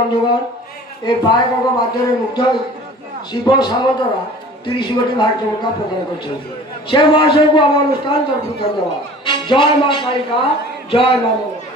বন্ধুগণ এই বায়ক মাধ্যমে মুগ্ধ হয়ে শিব সামন্তরা 30 কোটি ভারতীয় মুদ্রা প্রদান করছেন। সে মহাশয়কে আমার অনুষ্ঠান তরফ ধন্যবাদ। জয় মা কালিকা, জয় মা মঙ্গলা।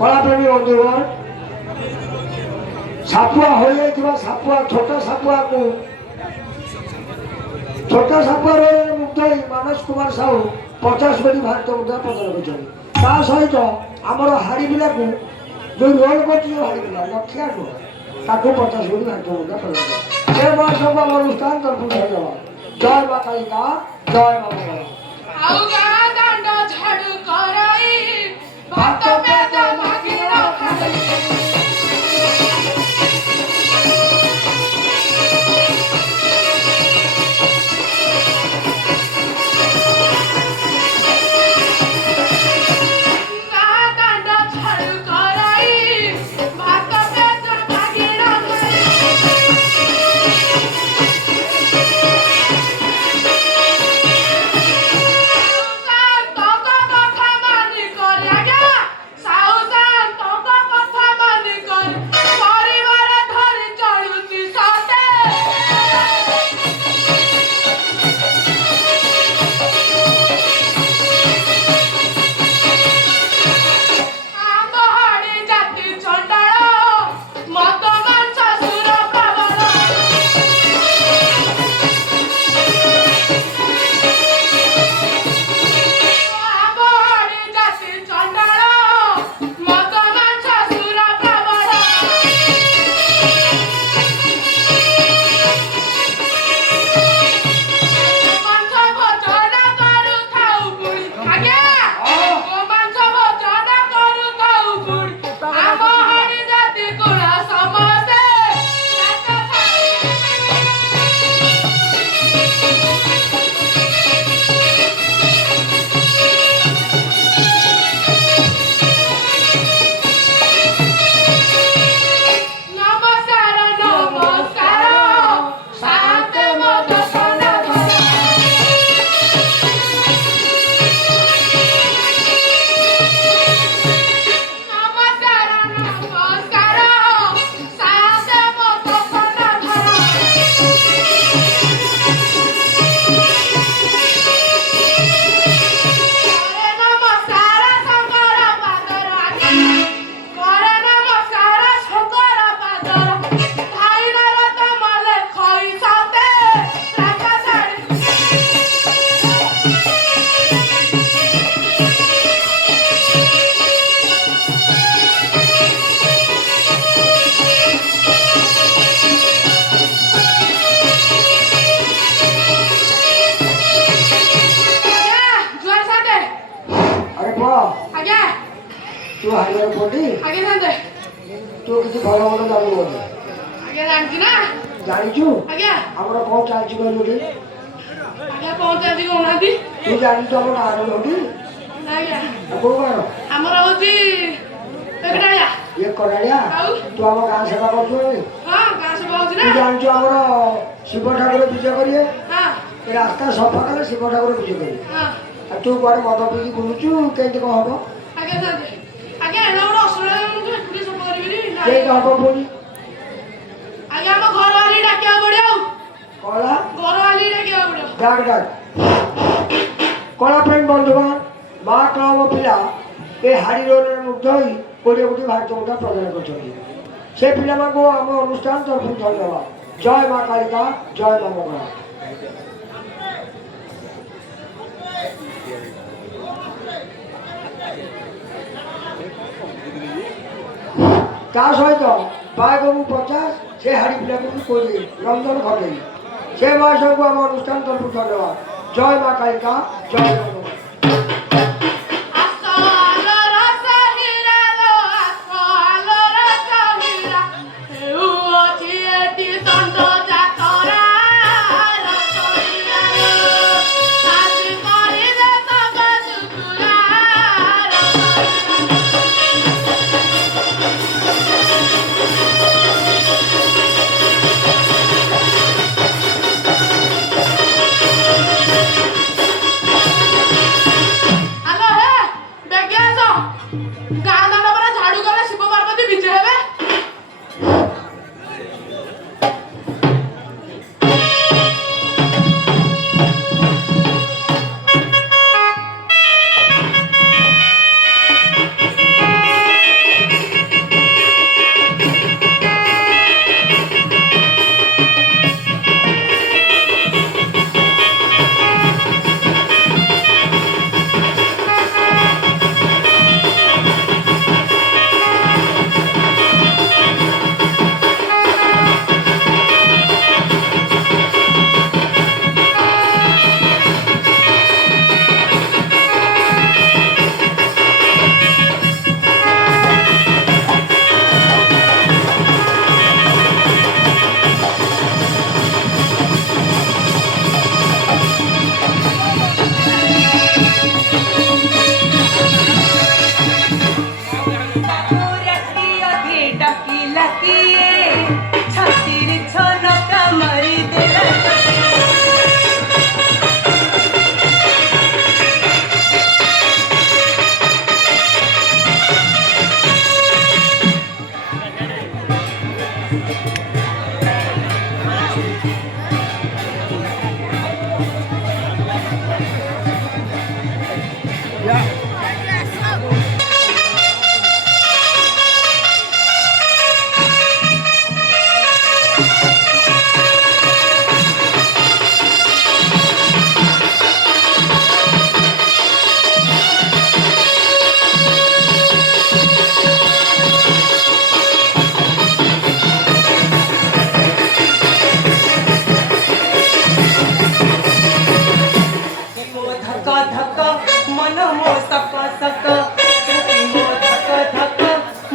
କଳାପ୍ରେମୀ ବନ୍ଧୁଗଣ ସାପୁଆ ହୋଇଯାଇଥିବା ସାପୁଆ ଛୋଟ ସାପୁଆକୁ ମୁଗ୍ଧ ହୋଇ ମାନସ କୁମାର ସାହୁ 50 କୋଟି ଭାରତୀୟ ମୁଦ୍ରା ପ୍ରଦାନ କରିଛନ୍ତି। ତା ସହିତ ଆମର ହାଡ଼ିପିଲାକୁ ଯେଉଁ ରୋଲ କରୁଛି ଯେଉଁ ହାଡ଼ିପିଲା ଲକ୍ଷ୍ୟା ନୁହଁ ତାକୁ 50 କୋଟି ଭାରତୀୟ ମୁଦ୍ରା ପ୍ରଦାନ କରିଛନ୍ତି। ସେ ମହାସଂଘ ଆମର ଅନୁଷ୍ଠାନ ତରଫରୁ ଧନ୍ୟବାଦ। ଜୟ ମା କାଳିକା, ଜୟ ମା ମଙ୍ଗଳା। तू हाइवे पड़ी आगे ना दे तू किसी भाड़ा वाला चालू हो आगे जानती ना ଜାଣିଛୁ ଆଜ୍ଞା ଆମର କ'ଣ ଚାଲିଛି କହିଲୁ ଟି ଆଜ୍ଞା କଣ ଚାଲିଛି କହୁନାହାନ୍ତି ତୁ ଜାଣିଛୁ ଆମ ଗାଁର କୋଉଠି ଆଜ୍ଞା କୋଉ ଗାଁର ଆମର ହଉଛି ଏକଡାଳିଆ ଇଏ କରାଳିଆ ଆଉ ତୁ ଆମ ଗାଁ ସେବା କରୁଛୁ ହଁ ଗାଁ ସଭା ହଉଛି ତୁ ନା ଜାଣିଛୁ ଆମର ଶିବ ଠାକୁର ପୂଜା କରିବେ ହଁ ଏ ରାସ୍ତା ସଫା କଲେ ଶିବ ଠାକୁର ପୂଜା କରିବେ ହଁ ଆଉ ତୁ କୁଆଡ଼େ ମଦ ପିଇକି ବୁଲୁଛୁ କେମିତି କ'ଣ ହବ ଆଜ୍ଞା ସାର୍ ଆଜ୍ଞା ଏଇଟା ଗୋଟେ ଅସୁବିଧା ମୁଁ ଏକୁଟିଆ ସଫା କରିବିନି କେମିତି ହବ ପୁଣି ଆଜ୍ଞା ଆମ ଘର ବାଲି ଡାକିବାକୁ ପଡ଼ିବ ଆଉ କଳା ଘର ବାଲି ଡାକିବାକୁ ପଡ଼ିବ ଡାକ ଡାକ କଳା ପାଇଁ ବନ୍ଧୁଗଣ ମା କ୍ଲବ ପିଲା ଏ ହାଡ଼ି ରୋଲରେ ମୁଗ୍ଧ ହୋଇ 20 କୋଟି ଭାରତ ମୁଦ୍ରା ପ୍ରଦାନ କରିଛନ୍ତି ସେ ପିଲାମାନଙ୍କୁ ଆମ ଅନୁଷ୍ଠାନ ତରଫରୁ ଧନ୍ୟବାଦ ଜୟ ମା କାଳିକା ଜୟ ମା ମଙ୍ଗଳା ତା ସହିତ ବାହାଘରକୁ 50 ସେ ହାଡ଼ି ପିଲାକୁ ବି 20 ରଞ୍ଜନ ଘଟେଇ ସେ ମହାଶୟକୁ ଆମ ଅନୁଷ୍ଠାନ ତରଫରୁ ଧନ୍ୟବାଦ ଜୟ ମା କାଳିକା ଜୟ ମା ମଙ୍ଗଳା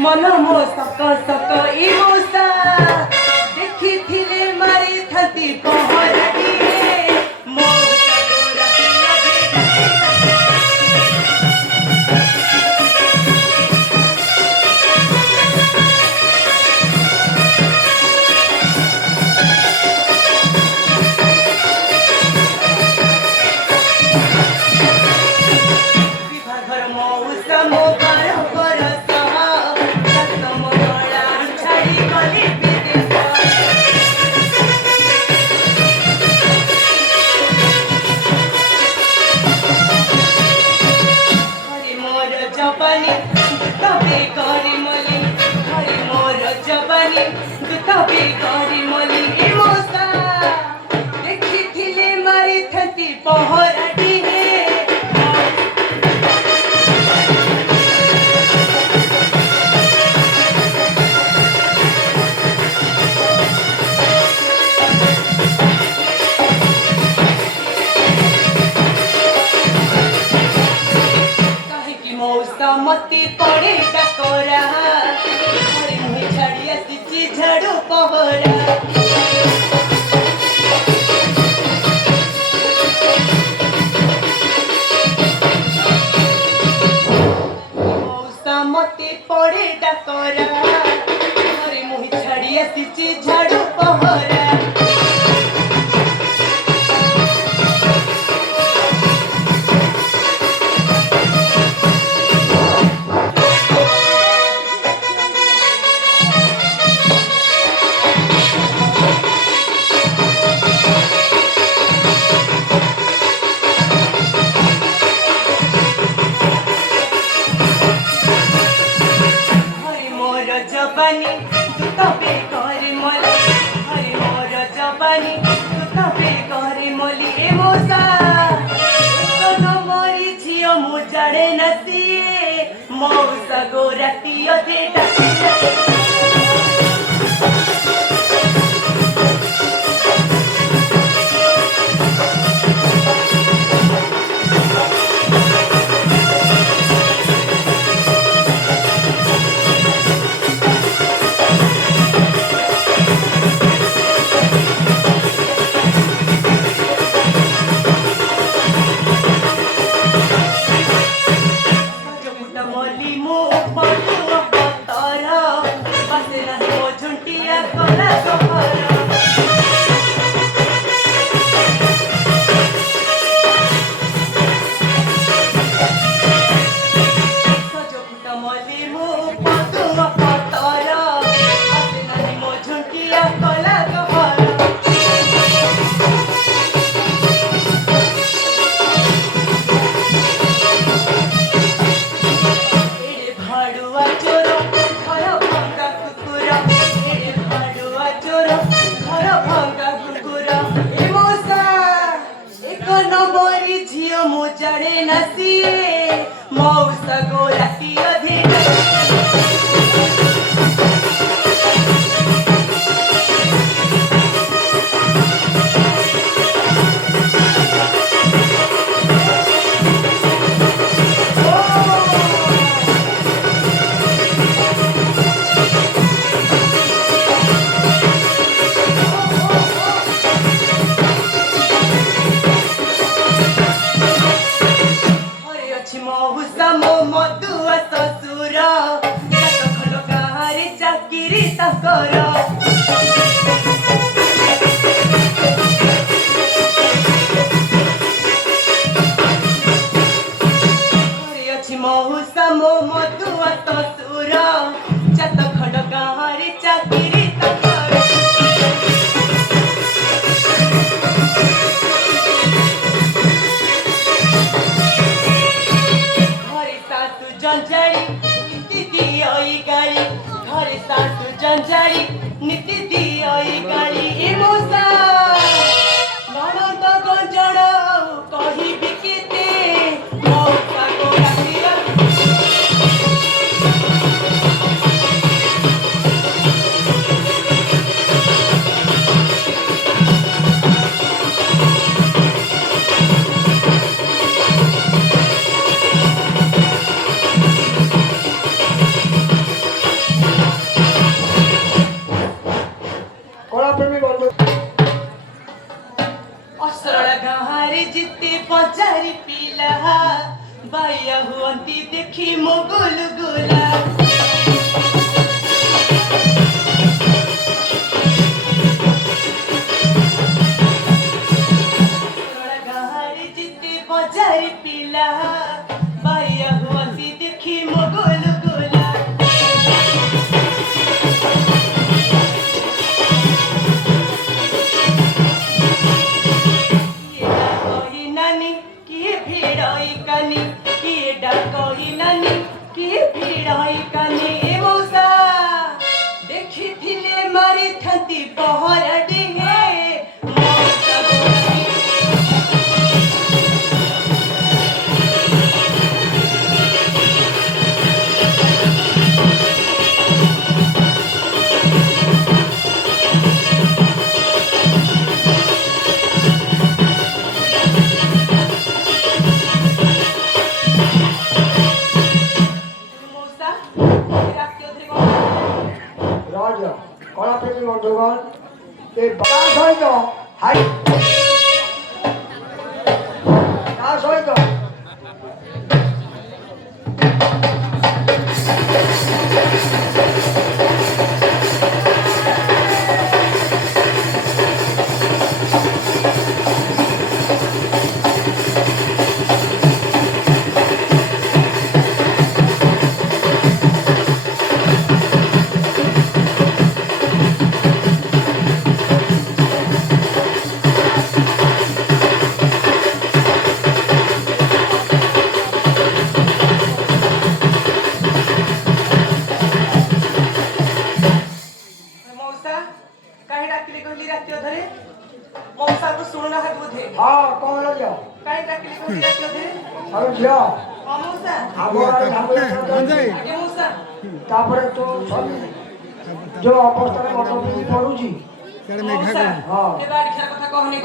मन मो सक सक ई मोसा देखी थिले मारी थती पहरडी मो सगोरा पिया घर मौसा मो पर मती पड़े डकोरा मुझे छड़िया सिची झड़ू पहरा कानी तू तबे करे मली हरे मोर जवानी तू तबे करे मली ए मोसा कोन मोरी झियो मु जड़े नसिए मौसा गोराती अधे डाकी जड़े नसिए मौसा गोराती अधे जंजारी नीति दियोई गाड़ी ए मोसा ननद गंजड़ कही बिकिते मौसा गोराती पचारी पीला बाया हुअंती देखी मो गुलगुला गाड़ी जिते पचारी पीला बाया हुअंती देखी मो गुलगुला पहर डिहे मौसा गोराती বন্ধুগণ এই তা সহিত হাই তা সহিত डाकिली कहली राति अधरे मौसा को सुन ना बोधे हाँ कौन लग जाओ काई डाकिली कहली राति अधरे अरे जाओ मौसा आगे मौसा तापर तो सभी जो अवस्था में मतलब पड़ुची मौसा हाँ ए बाड़ी खा कथा कहनी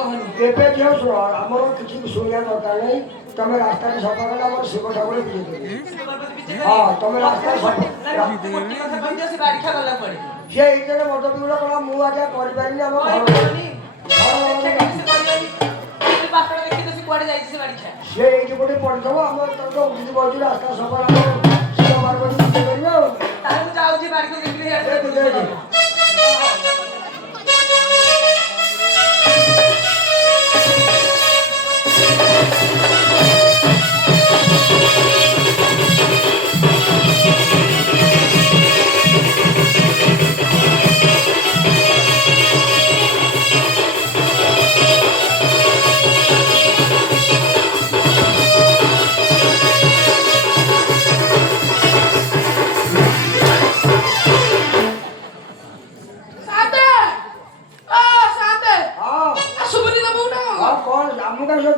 ଏବେ ଝିଅ ଶୁଣ ଆମର କିଛି ଶୁଣିବା ଦରକାର ନାହିଁ ତମେ ରାସ୍ତାରେ ସଫା କଲେ ଆମର ଶିବ ଠାକୁର ପୂଜା କରିବେ ହଁ ତମେ ରାସ୍ତାରେ ସଫା ଗୋଟିଏ କଥା କହିଦିଅ ସେ ବାଡ଼ି ଖା ଗଲା ପଡେ ସେ ଏଇଥିରେ ମଦ ପିଗୁଡା କଲା ମୁଁ ଆଜ୍ଞା କରିପାରିନି ଆମ ସେ ଏଇଠି ଗୋଟେ ପଡିଥିବ ଆମେ ତାଙ୍କ ଉଠି ବସି ରାସ୍ତା ସଫା ଶିବ ପାର୍ବତୀ ପୂଜା କରିବେ ଆଉ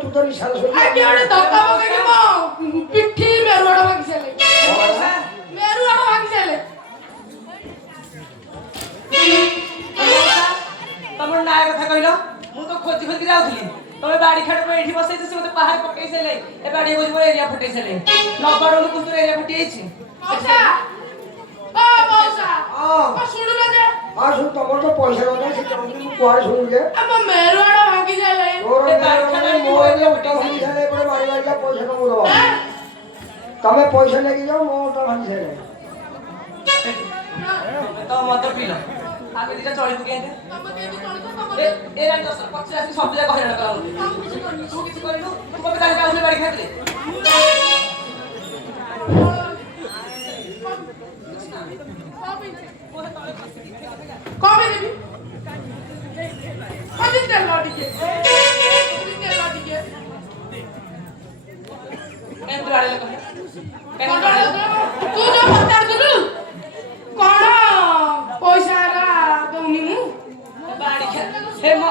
तू तो निशान सोच आगे ओडे धक्का पकड़ी मो पिठी मेरुआडा भागी चले मेरुआडा भागी चले तमर नाय कथा कहिलो मु तो खोजी खोजी जाउथली तमे बाड़ी खाड़ पे एठी बसै से मते पहाड़ पकई सेले ए बाड़ी गोज पर एरिया फटै सेले नबड़ लोक कुतुर एरिया फटि आइछि मौसा ओ मौसा ओ सुनु ना जे हां सुन तमर तो पैसा लगा से तू कुआरे सुन ले अब मेरुआडा भागी चले और मोबाइल उठा भाई साले पड़े मारी मारी का पैसा कम दो तमे पैसा लेके जाओ मो उठा भाई साले तो मत पीलो आगे दिटा चली बुकेंते तब के चली तो तब ए रात 10 25 सब जगह हरण करा तू किछ करनु तू कबे ताले काउले बाड़ी खातले कौन है देवी अभी तेल लौटी के मैं तो आड़े लगा तू जो पत्थर दुलु कौन पैसा रा दउनी मु बाड़ी खा हे मो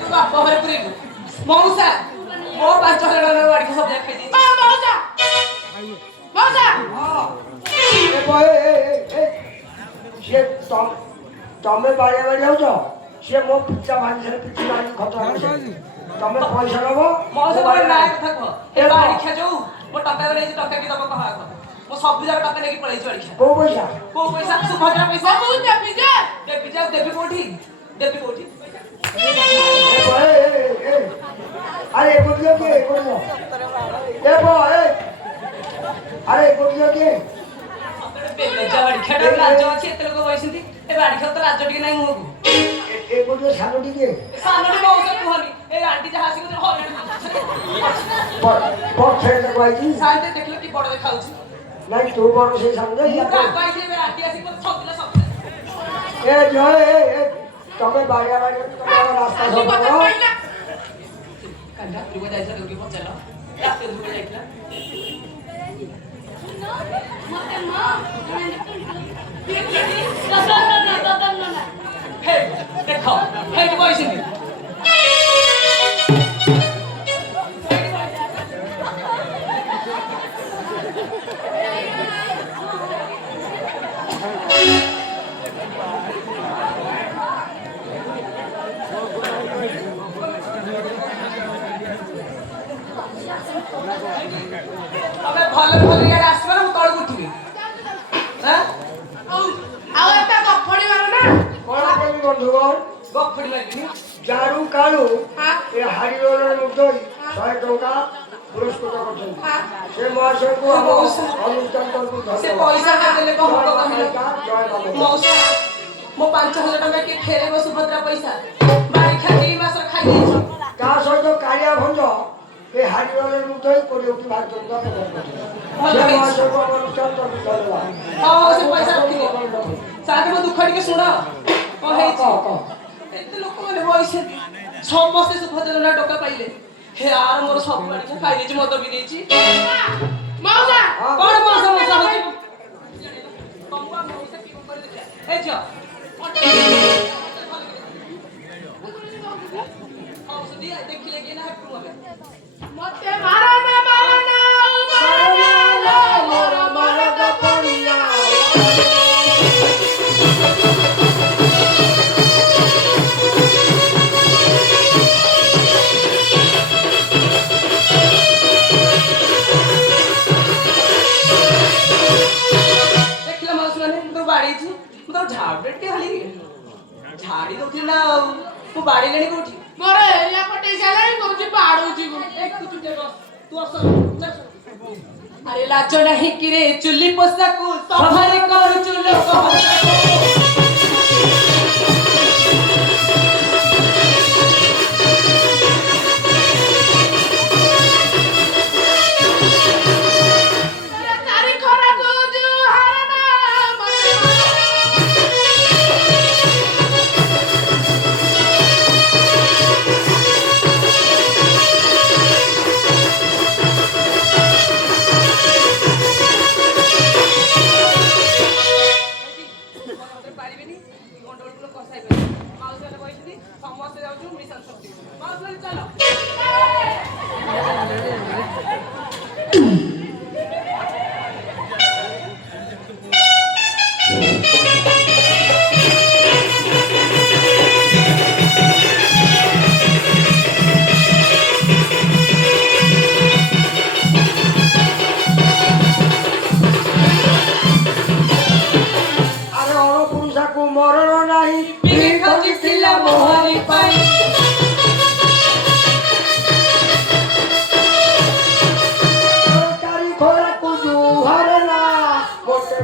तो बाप घरे पुरी मौसा मो 5000 बाड़ी खा सब जगह खाई आ मौसा मौसा ए भाई ए ये तमे बाड़े बाड़े जाओ से मो पिज्जा भाई साले पिज्जा भाई खतरा है तमे पैसा लबो मौसा बाड़ी नाय कथा कह ए बाड़ी खा जाऊ मो टका देले टका की तब कहा मो सब जगह टका लेके पळै छी बाड़ी खा को पैसा सुभद्रा पैसा बाबू देवी जे देवी जा देवी कोठी ए भाई ए अरे कोटियो के कोटियो ए भाई अरे कोटियो के बाड़ी खेड़ा राज्य अच्छे एते लोक बइसंती ए बाड़ी खेत राज्य टिके नाही मुहु ए कोटियो सालोटी के सानोटी मौसा कुहनी ए आंटी जहा आसी को हरण बहुत छेड़ लगवाई सानते देखलो की बड़ देखाउची नहीं तू बड़ से समझे या का पाइले बे आंटी आसी को छतिला सब ए जो ए तमे बाड़िया बाड़िया तमे रास्ता अभी सब पत्थर करो पड़ला कंडा तुगो जायचा दोगी पचला रास्ते दुगो जायला मते मां हे देखो हे की बइसंती अबे भले भले यार आसबा ना तळ उठिबे हां ଆଉ ଏଟା ଗଫଡି ମାର ନା कोण केली बंधुगण गफडी लागली जारू काळू हां ए हारिवला मुक्तोई 100 टका पुरस्कृत करछन हां से महाशय को हम अनुष्ठान करबो से पैसा का देले को हम कहलो जय बाबू मौसा मो 5000 टका के फेरे को सुभद्रा पैसा बाड़ी खाती मास खाई देछ ता सहित कालिया भंज ए हारिवला मुक्तोई कोडी उठी भाग चंदा करछन से महाशय को अनुष्ठान करबो धन्यवाद हां से पैसा रखिले साथ में दुख के सुना कहे एते लोक माने बइसे समस्त सुभद्रा टका पाइले हे यार मोर सब बाड़ी खाई देछ मत भी देछि मौसा कोन मौसा मौसा होछि कमुआ मौसा की कर दे ए जो ଦେଖିଲେ କିଏ ନା ମତେ ମାରନା ମାରନା ମାରନା ମୋର ମରଦ ପଡ଼ିଆ ଦେଖିଲା ମାଉସୀ ମାନେ ମୁଁ ତ ବାଡେଇଛି ମୁଁ ତ ଝାଡୁ ଟିକେ ଖାଲି ଝାଡି ଦଉଥିଲି ନା ଆଉ ମୁଁ ବାଡେଇଲେଣି କୋଉଠି ମୋର ଏରିଆ ପଟେଇ ସାରିଲାଣି କହୁଛି ବାଡଉଛି ଆରେ ଲାଜ ନାହିଁ କିରେ ଚୁଲି ପୋଷାକୁ ସଭାରେ କରୁଛୁ ଲୋକ ଚାରି ଖରାକୁ ଜୁହାର ପାରିବେନି ଗଣ୍ଡଗୋଳ କଷାଇ ପାରିବେ ମାଉସୀ ମାନେ କହିଛନ୍ତି ସମସ୍ତେ ଯାଉଛୁ ମିଶନ ଶକ୍ତି ମାଉସୀ ମାନେ ଚାଲ ଆରେ ଅଣପୁରୁଷାକୁ ମରଣ ନାହିଁ ଖୋଜିଥିଲା ମୋହରି ପାଇଁ ଚାରି ଖରାକୁ ଜୁହାର ନା ଗୋଟେ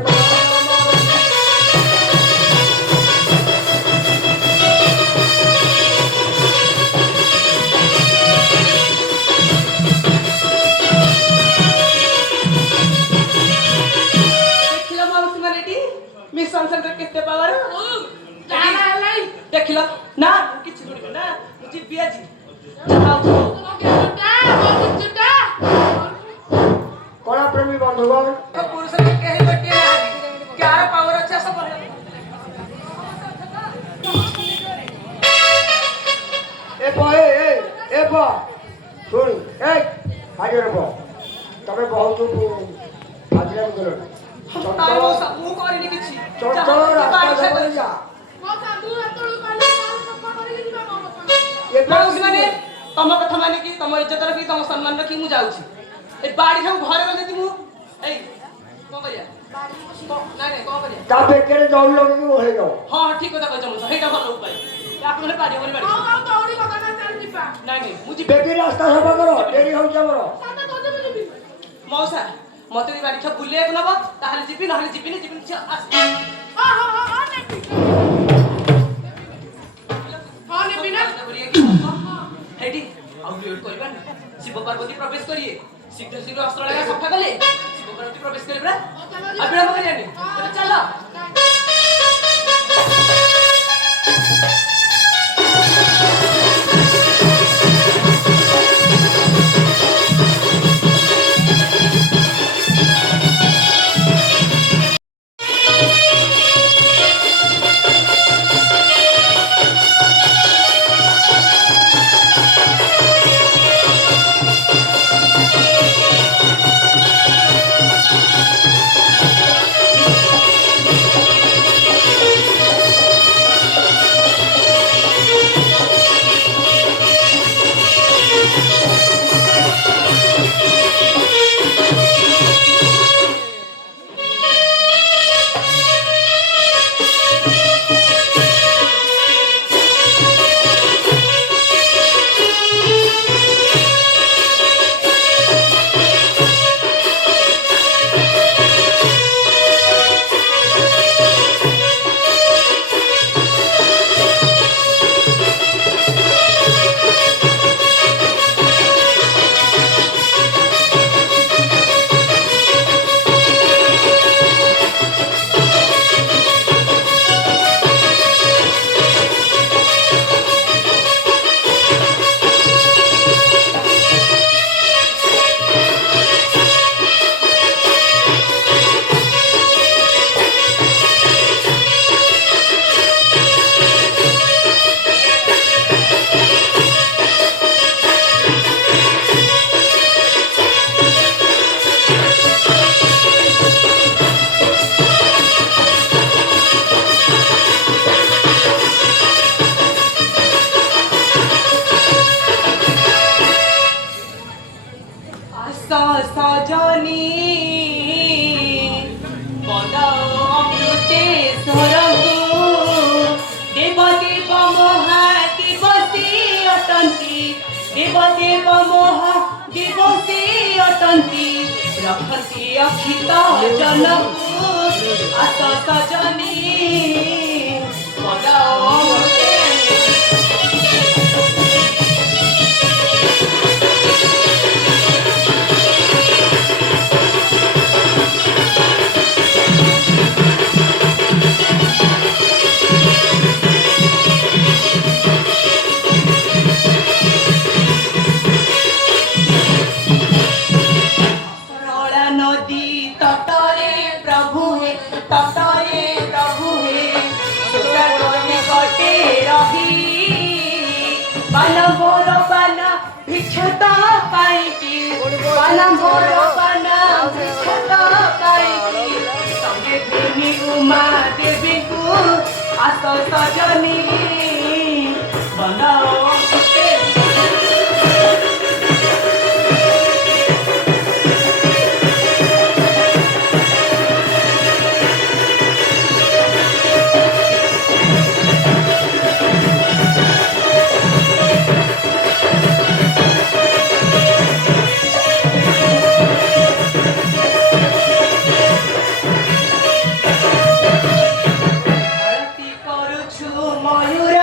ଦେଖିଲ ମାଉସୀ ମାନେ ଏଠି ମିଶନ ସେଣ୍ଟର କେତେ ପାୱାର ଦେଖିଲ ନା ମୁଁ କିଛି ଶୁଣିବି ନା ମୁଁ ଯିବି ଆଜି କଳା ପ୍ରେମୀ ବନ୍ଧୁଗଣ ପୁରୁଷରେ କେହି ଗୋଟିଏ ନାହାନ୍ତି କାହାର ପାୱାର ଅଛି ଆସ ଏ ବ ଶୁଣି ଏ ହାରିରେ ବ ତମେ ବହୁତ ଫାଜିଲା କଲଣି ମୁଁ କରିନି କିଛି ଚଞ୍ଚଳ ରାସ୍ତା ଦେବନି ଯା ମାଉସୀ ମାନେ ତମ କଥା ମାନିକି ତମ ଇଜ୍ଜତ ରଖି ତମ ସମ୍ମାନ ରଖି ମୁଁ ଯାଉଛି ଏ ବାଡି ଠାକୁ ଘରେ ଗଲେ ଯଦି ମୁଁ ଏଇ କଣ କରିବା ନାଇଁ କଣ କରିବା ତା ବେକରେ ଦୌଡ଼ି ଲଗେଇକି ଓହ୍ଲେଇ ଯାଉ ହଁ ଠିକ କଥା କହିଛ ମୁଁ ସେଇଟା ଭଲ ଉପାୟ ୟାକୁ ମାନେ ପାରି ହବନି ବାଡି ନାଇଁ ମୁଁ ଯିବି ବେକି ରାସ୍ତା ସଫା କର ଡେରି ହଉଛି ଆମର ମଉସା ମତେ ଯଦି ବାଡି ଠାକୁ ବୁଲିବାକୁ ନବ ତାହେଲେ ଯିବି ନହେଲେ ଯିବିନି କିଛି ହେଇଟି ଆଉ ଲେଟ୍ କରିବାନି ଶିବ ପାର୍ବତୀ ପ୍ରବେଶ କରିବେ ଶୀଘ୍ର ଶୀଘ୍ର ଅସ୍ତ୍ର ଲଗା ସଫା କଲେ ଶିବ ପାର୍ବତୀ ପ୍ରବେଶ କରିବେ ପରା ଆଉ ବିଳମ୍ବ କରିବାନି ଚାଲ देव देव मोह दिवसी अटंती रखती अखित जनकू आस सजनी बजाओ सरला नदी तटरे प्रभु हे तटरे प्रभु हे सुरगने कटे रही बाना मोर बाना भिक्षता पाइकी बाना मोर बाना भिक्षता पाइकी संगे देवी उमा देवी को आस सजनी बनाओ आरती करुछु मयूर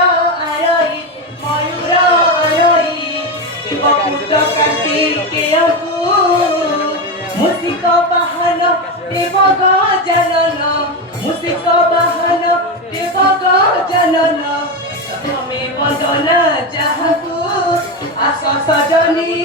आरोही देवपुत्र कार्तिकेयକୁ मूषिक वाहन देव गजानन मूषिक वाहन देव गजानन प्रथमे वन्दना जाहाକୁ आस सजनी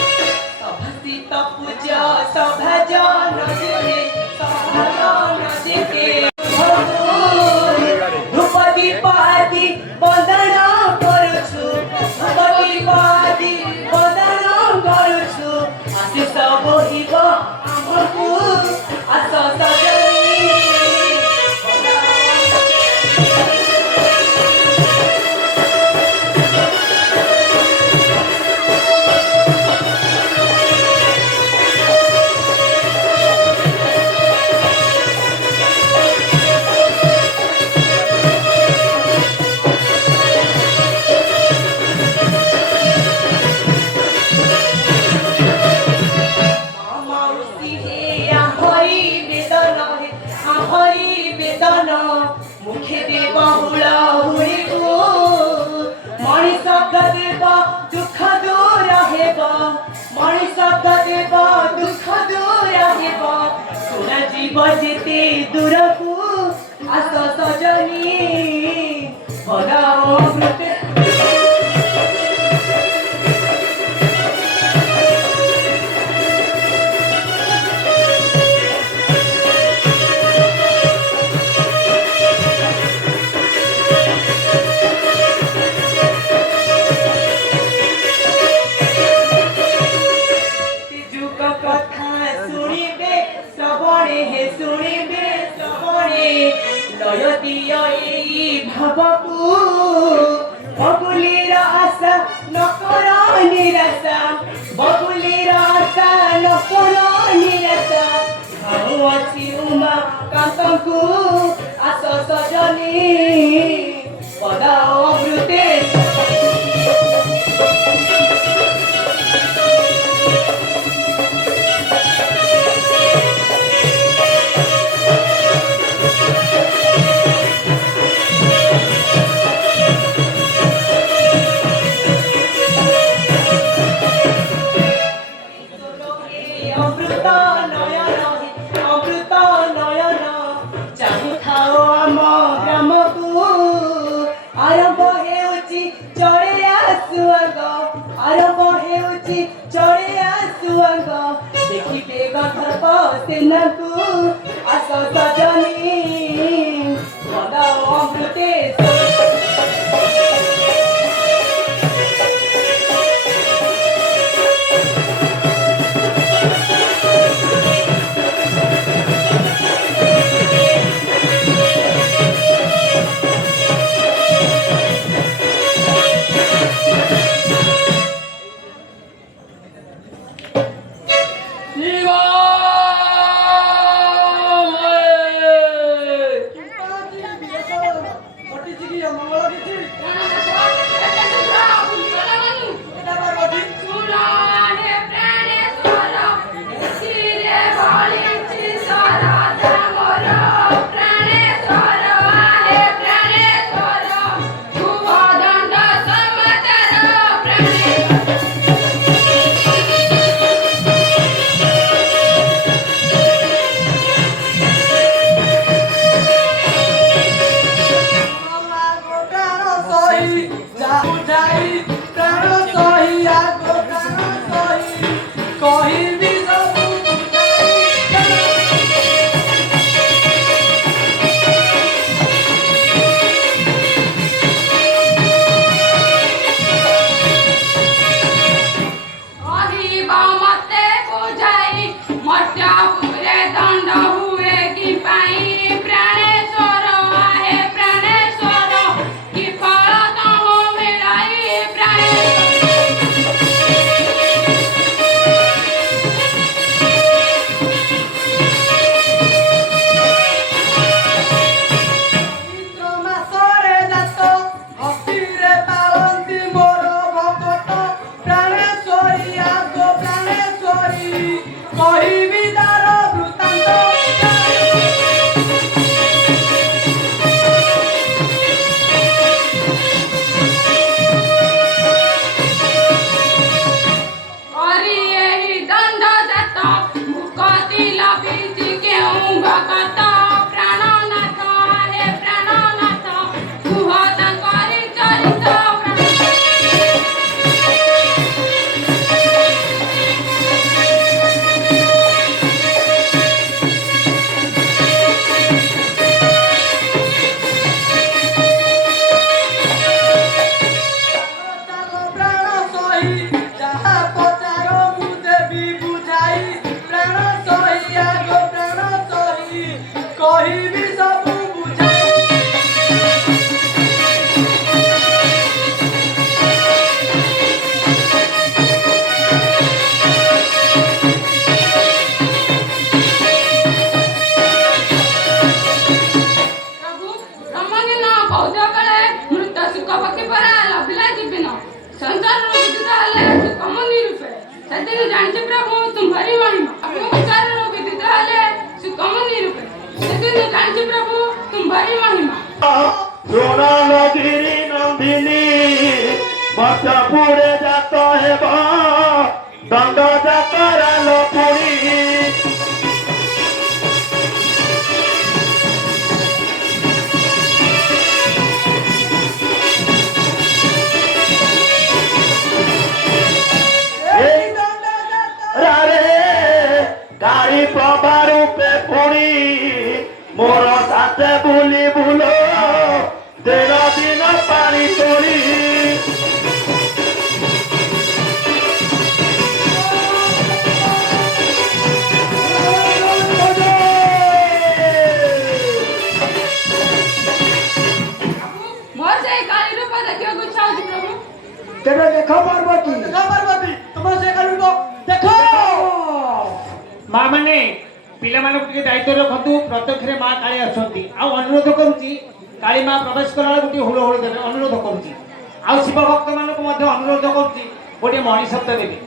सभसित पूजा सभजन के धूप दीप आदि बंदन करुछु धूप दीप आदि बंदन करुछु आशीष बोहिब आमकु आस सजनी माउसी हे आहरी बेदन मुखे देव हुला हुड़ीको मणिष देव दुख दूर हेब मणिष देव दुख दूर हेब सुना जीव जेते दूरकू आस सजनी बगाओ मृते जुग कथा शुणिबे श्रवणे हे शुणिबे श्रवणे लय दिय एई भावकु बबुलीर आशा नकर निराशा बबुलीर आशा नकर निराशा भाउ अछि उमा कांतकु आस सजनी पदाओ अमृते अमृत नयन चाहुथाओ आम ग्रामकु आरंभ हेउची चले आसुआग आरंभ हेउची चले आसुआग देखिबे गंधर्व सेनाकु आस सजनी बदाओ अमृते कांचे प्रभु तुम्हारी महिमा आपको विचार लोग देते हले सुकमनी रूपे सेदिन कांचे प्रभु तुम्हारी महिमा सोना लगिरी नंदिनी मत पुरे जात हेबा दंड जातरा लपुरी गाड़ी प्रभारू पे पुणी मोर साथे बुली बुलो देर दिन पानी तोड़ी मोर से काली रूप देखियो को चाहती प्रभु तेरे देखो पार्वती तुम्हारे से करूँ तो देखो माँ मैंने पिला मानक टिके दायित्व रखतु प्रत्यक्ष माँ काली अछंती आ अनुरोध करूची काली माँ प्रवेश कला गोटे हुड़ हुड़ देवे अनुरोध करूची आ शिव भक्त मानक मध्य अनुरोध करूची गोटे मणि शब्द देवी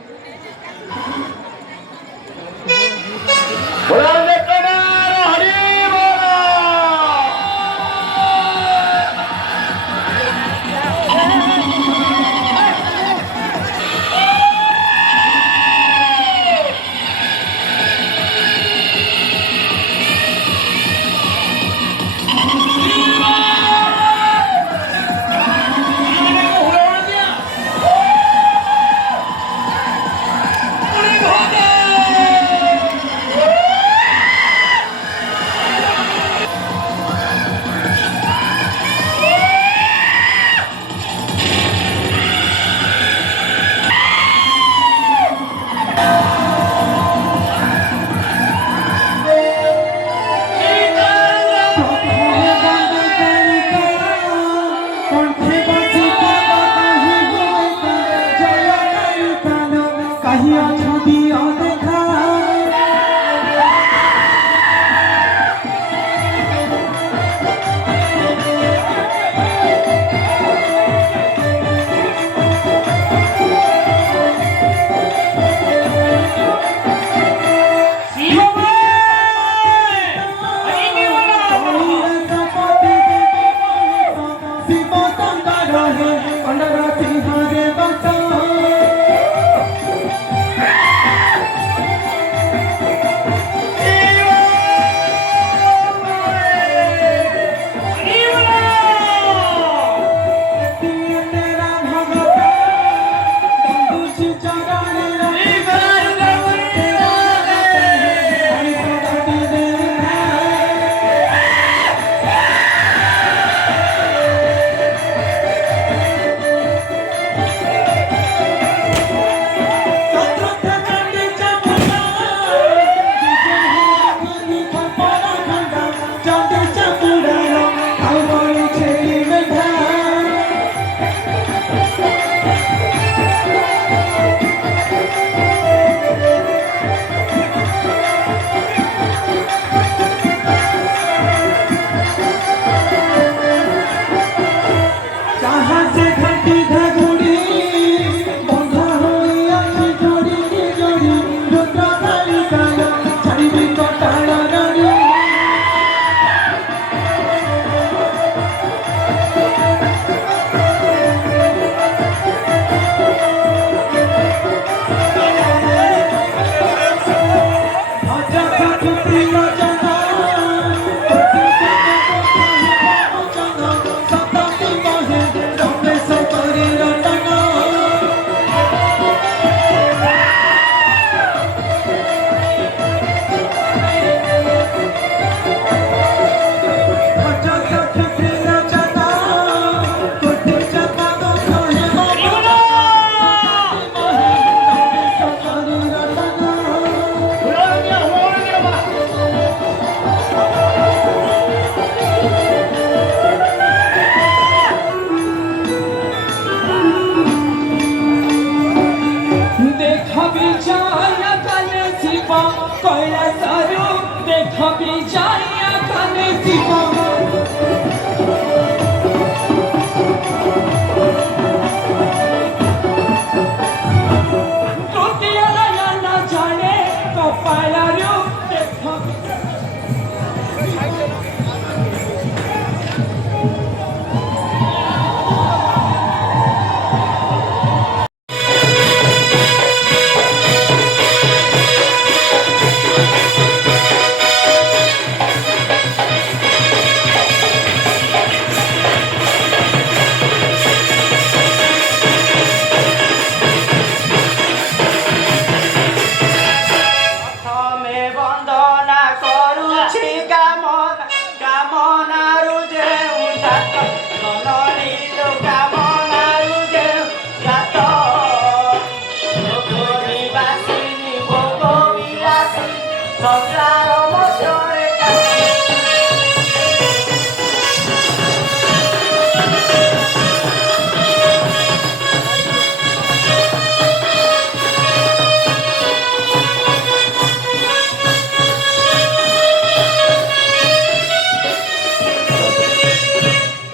ସଂସାର ମଧ୍ୟରେ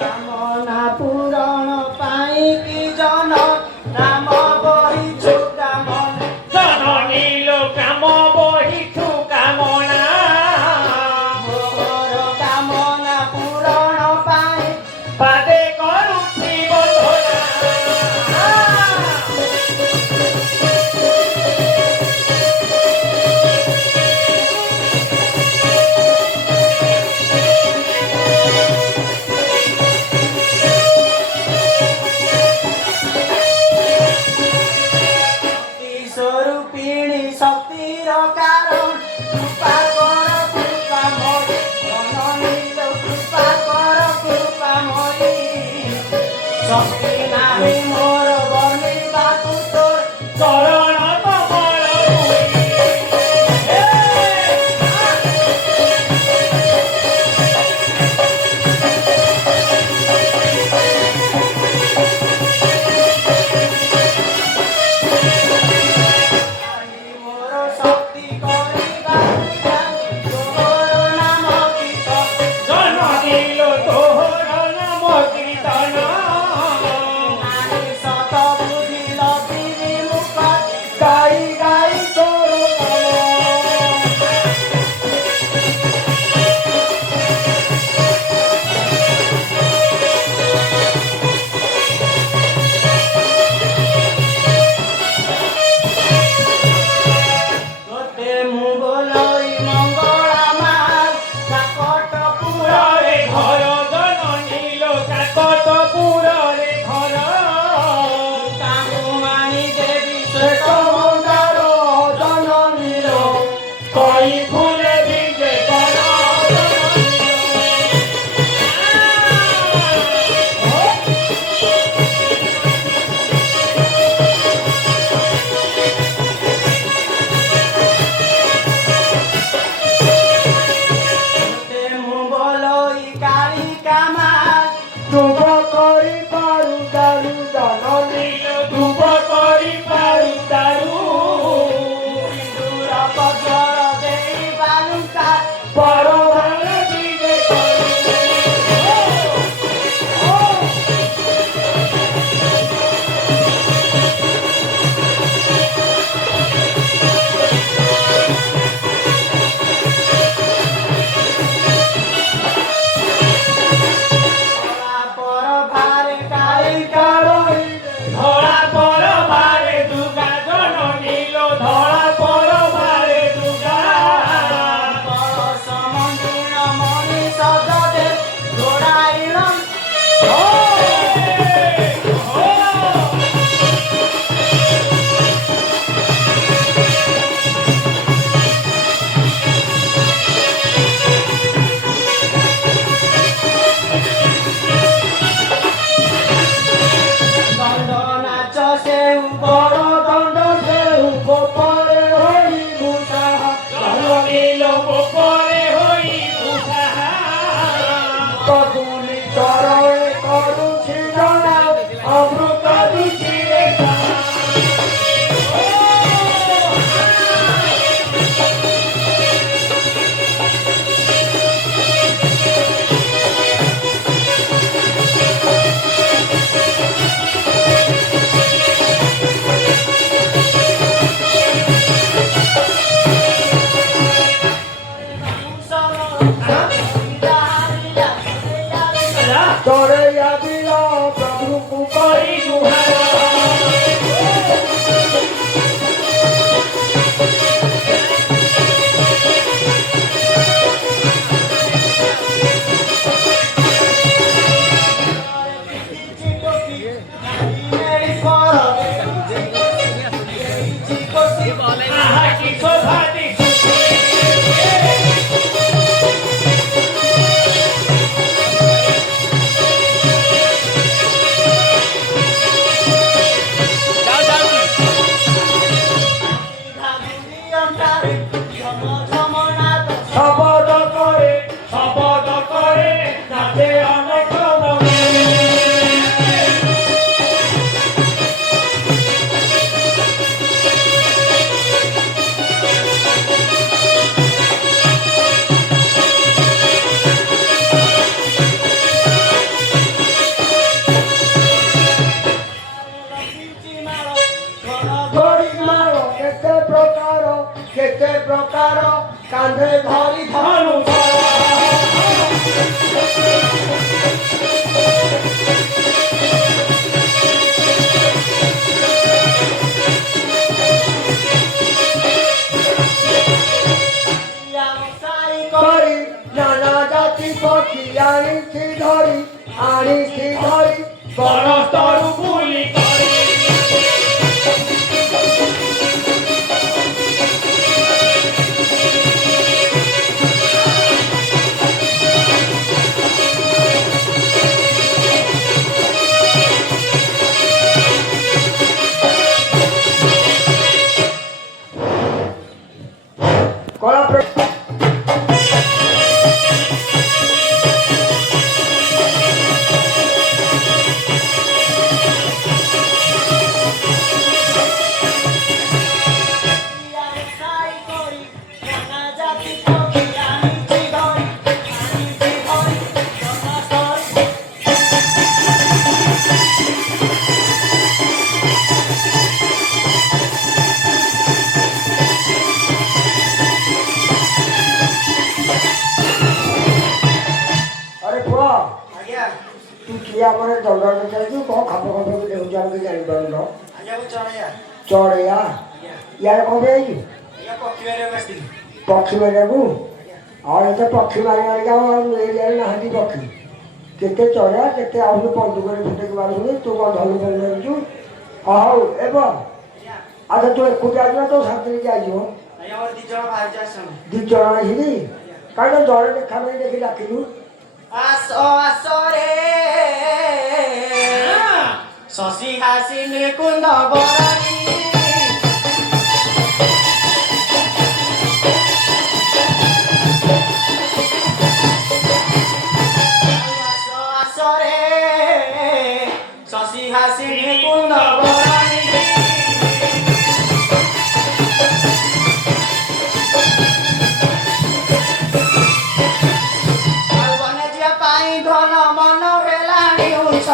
କାମନା ପୂରଣ ପାଇଁ କି ଜନ ନାମ ବହିଛୁ କାମନା ଜନନୀ ଲୋ କାମ ବହିଛୁ କାମନା ମୋର କାମନା ପୂରଣ ପାଇଁ ପାଦେ କରୁଛି ବନ୍ଦନା ସ୍ୱରୂପିଣୀ ଶକ୍ତିର କାରଣ କୃପା କର କୃପାମୟୀ ଜନନୀ ଲୋ କୃପା କର କୃପାମୟୀ ଶକ୍ତି ନାହିଁ ମୋର ବନିବାକୁ ତୋର ଚରଣ କମଳ ମୋର ଶକ୍ତି କରିବାକୁ ଚାହେଁ ତୋର ନାମ କୀର୍ତ୍ତନ ଜନନୀ ଲୋ ତୋହର ନାମ କୀର୍ତ୍ତନ ନାରୀ ସତ ବୁଦ୍ଧି ଲଭିବି ମୁଖ ଗାଇ ଗାଇ ତୋର ନାମ ତୋତେ ମୁଁ ବୋଲଇ ମଙ୍ଗଳା ମାଲ କାକଟ ପୁରରେ ଘର ଜନନୀ ଲୋ କାକଟପୁରରେ ଘର ତାଙ୍କୁ ମାଣି ଦେବି ଶ୍ଵେତ ମନ୍ଦାର ଜନନୀର କଇ ଫୁଲେ ଭିଜେ କର ତୋତେ ମୁଁ ବୋଲଇ କାଳିକା ମାଲ ଧୂପ କରି ପାରୁ ଦାରୁ ଜନନୀ ଧୂପ କରି ପାରୁ ଦାରୁ ସିନ୍ଦୁର ପଜର ଦେଇ ବାଲୁକା ପରଭାର ଭିଜେ ପର ଭାରେ କାଳିକା ରହିଲେ ଧଳା ପରଭାରେ ଦୁର୍ଗା ଜନନୀ ଲୋ ଧଳା ପରଭାରେ ଦୁର୍ଗା ପର ସମନ୍ଦିର ମଣିଷ ଦେ ଘୋଡ଼ାଇଣ ଦଣ୍ଡ ନାଚ ସେଉ ବଡ଼ ଦଣ୍ଡ ସେଉ ଗୋପରେ ହୋଇ ଭୂଷା ଜନନୀ ଲୋ ଗୋପରେ ହୋଇ ଉଷା କଦୁଲି ଚରରେ କରୁଛି ଜଣା ଅମୃତ ଦୁଚିରେ ତୋରେ ଆଦିର ପ୍ରଭୁକୁ କରି ଜୁହାର আহা কি শোভা দেখছি ঝম କେତେ ପ୍ରକାର କାନ୍ଧେ ଧରି ଧନୁଷ କରି ନାନା ଜାତି ପକ୍ଷୀ ଆଣିଛି ଧରି ବନସ୍ତରୁ ବୁଲି କରି କଳା ପ୍ର ତୁ କିଏ ଆମର ଦଣ୍ଡ ଚାଲିଛୁ କ'ଣ ଖାପ ଖାପ ଦେଖୁଛୁ ଆମେ କିଛି ଜାଣିପାରୁନ ଚଢ଼େଇଆ ଇଆଡ଼େ କ'ଣ ପାଇଁ ଆଇଛୁ ପକ୍ଷୀ ମାରିବାକୁ ଆଉ ଏତେ ପକ୍ଷୀ ମାରି ମାରିକା ଏରିଆରେ ନାହାନ୍ତି ପକ୍ଷୀ କେତେ ଚଢ଼େଇଆ କେତେ ଆହୁରି ବନ୍ଧୁକରେ ଫୁଟେଇକି ମାରୁଛନ୍ତି ତୁ କ'ଣ ଧନୁ ଫନୁ ମାରୁଛୁ ହଉ ଏବେ ଆଚ୍ଛା ତୁ ଏକୁଟିଆ ଆସିବ ତୋ ସାଥିରେ କିଏ ଆସିବ 2 ଜଣ ଆସିବି କାରଣ ଜଣେ ଦେଖା ନାହିଁ ଦେଖି ଡାକିଲୁ ଶଶି ହାସିନୀ କୁନ୍ଦ ବରାନୀ ଶଶି ହାସିନୀ କୁନ୍ଦ ବରାନୀ ବନଜିଆ ପାଇଁ ଧନ ମନ ହେଲାଣି ଉତ୍ସ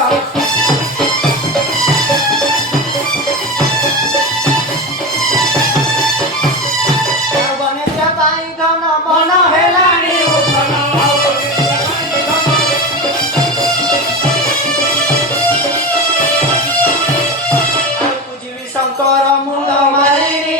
ବନଜିଆ ପାଇଁ ଧନ ମନ ହେଲାଣି ପୂଜିବି ଶଙ୍କର ମୁଣ୍ଡ ମାରିଣି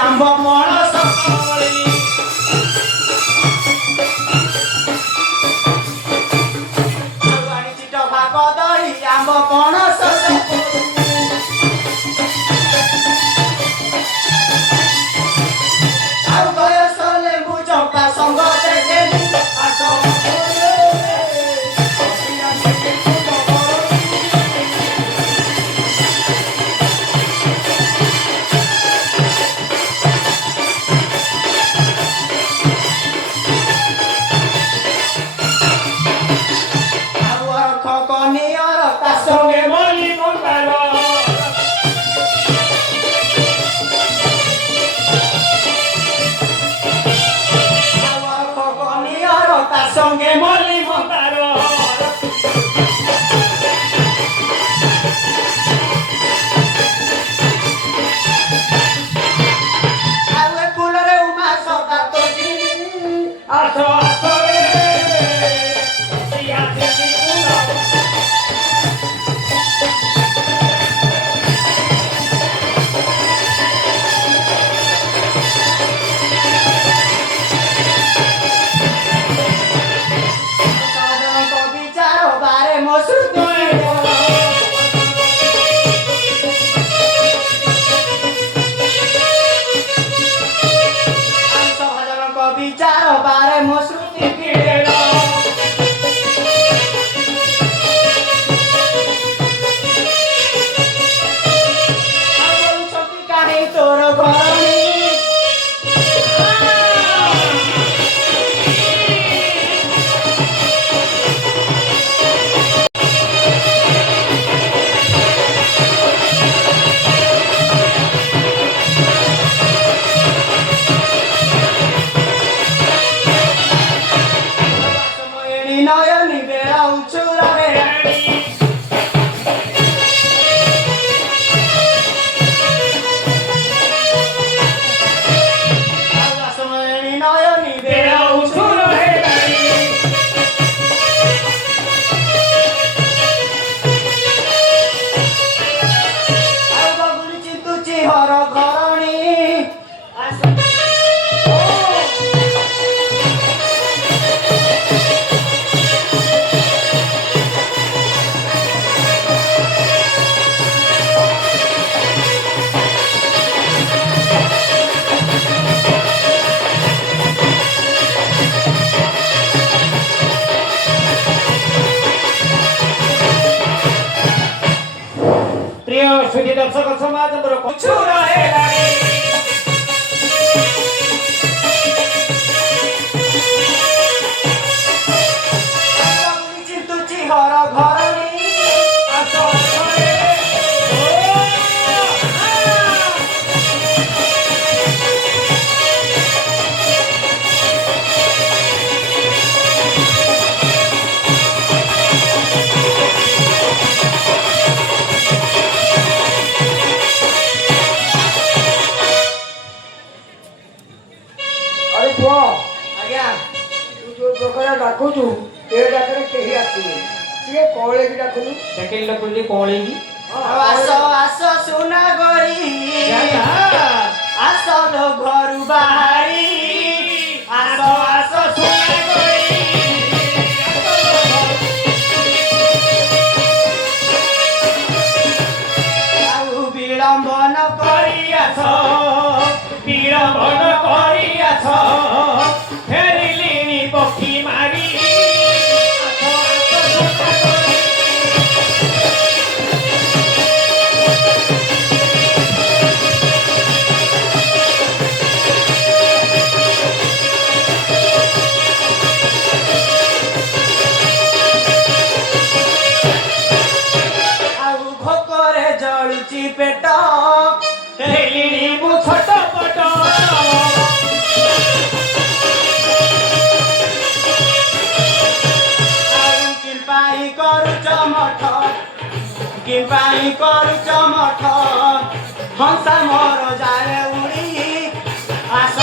ଆମ୍ବ ମଣସ ଆଣିଛି ଟଭା କଦଳୀ ଆମ୍ବ ପଣସ ଆଉ ବୟସ ଲେମ୍ବୁ ଚମ୍ପା ସଙ୍ଗ ଦେଖେନି हर घरणी प्रिय सुधी दर्शक समाज मोर कुछु रहेलानी चिंतुची हर घरणी अरे पुआ आज्ञा तू जो प्रकार डाकुचु ए डाकरे केही आसीबे टिके कळे की डाकुनु सेकेंड लकुली कोळेगी आस आस सुना गरी आस लो घरु बाहारी आस आस सुना गरी ଆଉ ବିଳମ୍ବନ କରିଆସ ବିଳମ୍ବନ କରିଆଛ ଫେରିଲିଣି ପକ୍ଷୀ ମାରି ଆଉ ଭୋକରେ ଜଳୁଛି ପେଟ ଫେରିଲିଣି ମୁଁ ଛୋଟ ପଟ ଆଉ କିମ୍ପାଇଁ କରୁଛ ମଠ କିମ୍ପାଇଁ କରୁଛ ମଠ ହଂସା ମୋର ଯାଏ ଉଡ଼ି ଆସ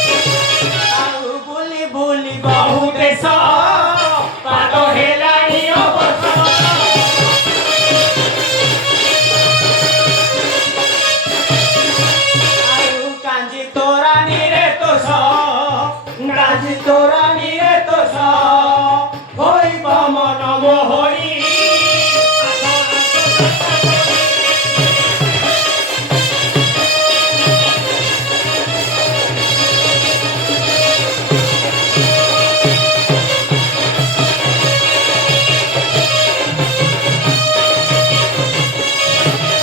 ଆଉ ବୁଲି ବୁଲି ବହୁ ଦେଶ ପାଦ ହେଲାଣି ଅବସର ଆଉ କାଞ୍ଜି ତୋରାଣୀରେ ତୋଷ କାଞ୍ଜି ତୋରାଣୀରେ ତୋଷ ହୋଇବ ମନ ମୋହରି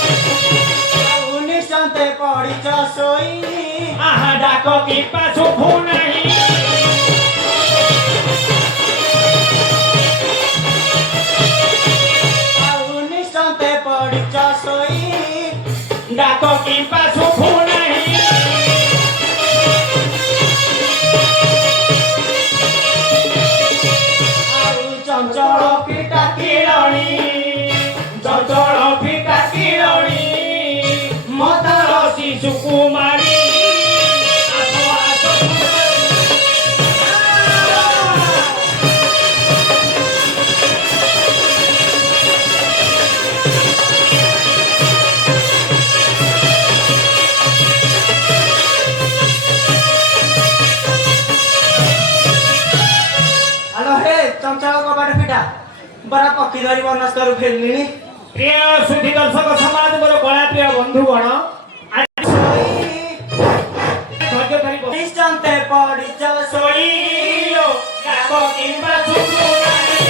ଆଉ ନିଶ୍ଚନ୍ତେ ପଡ଼ିଛ ଶୋଇ ଆହା ଡାକ କିମ୍ବା ଶୁଭୁ ନାହିଁ ଆଉ ନିଶ୍ଚନ୍ତେ ପଡ଼ିଛ ଶୋଇ ଡାକ କିମ୍ବା ଶୁଭୁ ନାହିଁ ଆଉ ଚଞ୍ଚଳ ଫିଟା କିରଣୀ ଚଞ୍ଚଳ ଫିଟା କିରଣୀ ମଦର ଶିଶୁକୁ ମାରି ଆସ ଆସ ଆଲୋ ହେ ଚଞ୍ଚଳ କବାଟ ଫିଟା ବରା ପକ୍ଷୀ ଧରି ବନସ୍କରୁ ଫେରିଲିଣି ପ୍ରିୟ ସୁଧୀ ଦର୍ଶକ ସମାଜ ମୋର କଳା ପ୍ରିୟ ବନ୍ଧୁଗଣ ଧୈର୍ଯ୍ୟ ଧରି ବସ। ନିଶ୍ଚନ୍ତେ ପଡ଼ିଛ ଶୋଇ ଶୋଇଲୋ ଡାକ କିମ୍ବା ଶୁଭୁ ନାହିଁ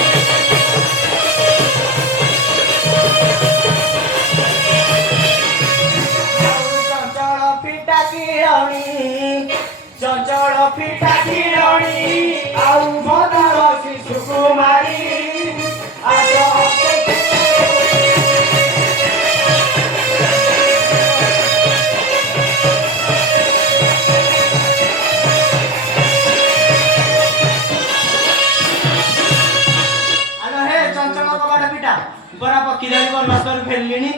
ଆଉ ଚଞ୍ଚଳ ଫିଟା କିରଣୀ ଚଞ୍ଚଳ ଫିଟା କିରଣୀ ଆଉ ମଦର ଶିଶୁକୁ ମାରି ଆସ ଆଲୋ ହେ ଚଞ୍ଚଳ କବାଟ ଫିଟା ବରା ପକ୍ଷୀ ଧରି ବନସ୍କରୁ ଫେରିଲିଣି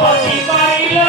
ବସି ପାଇଲ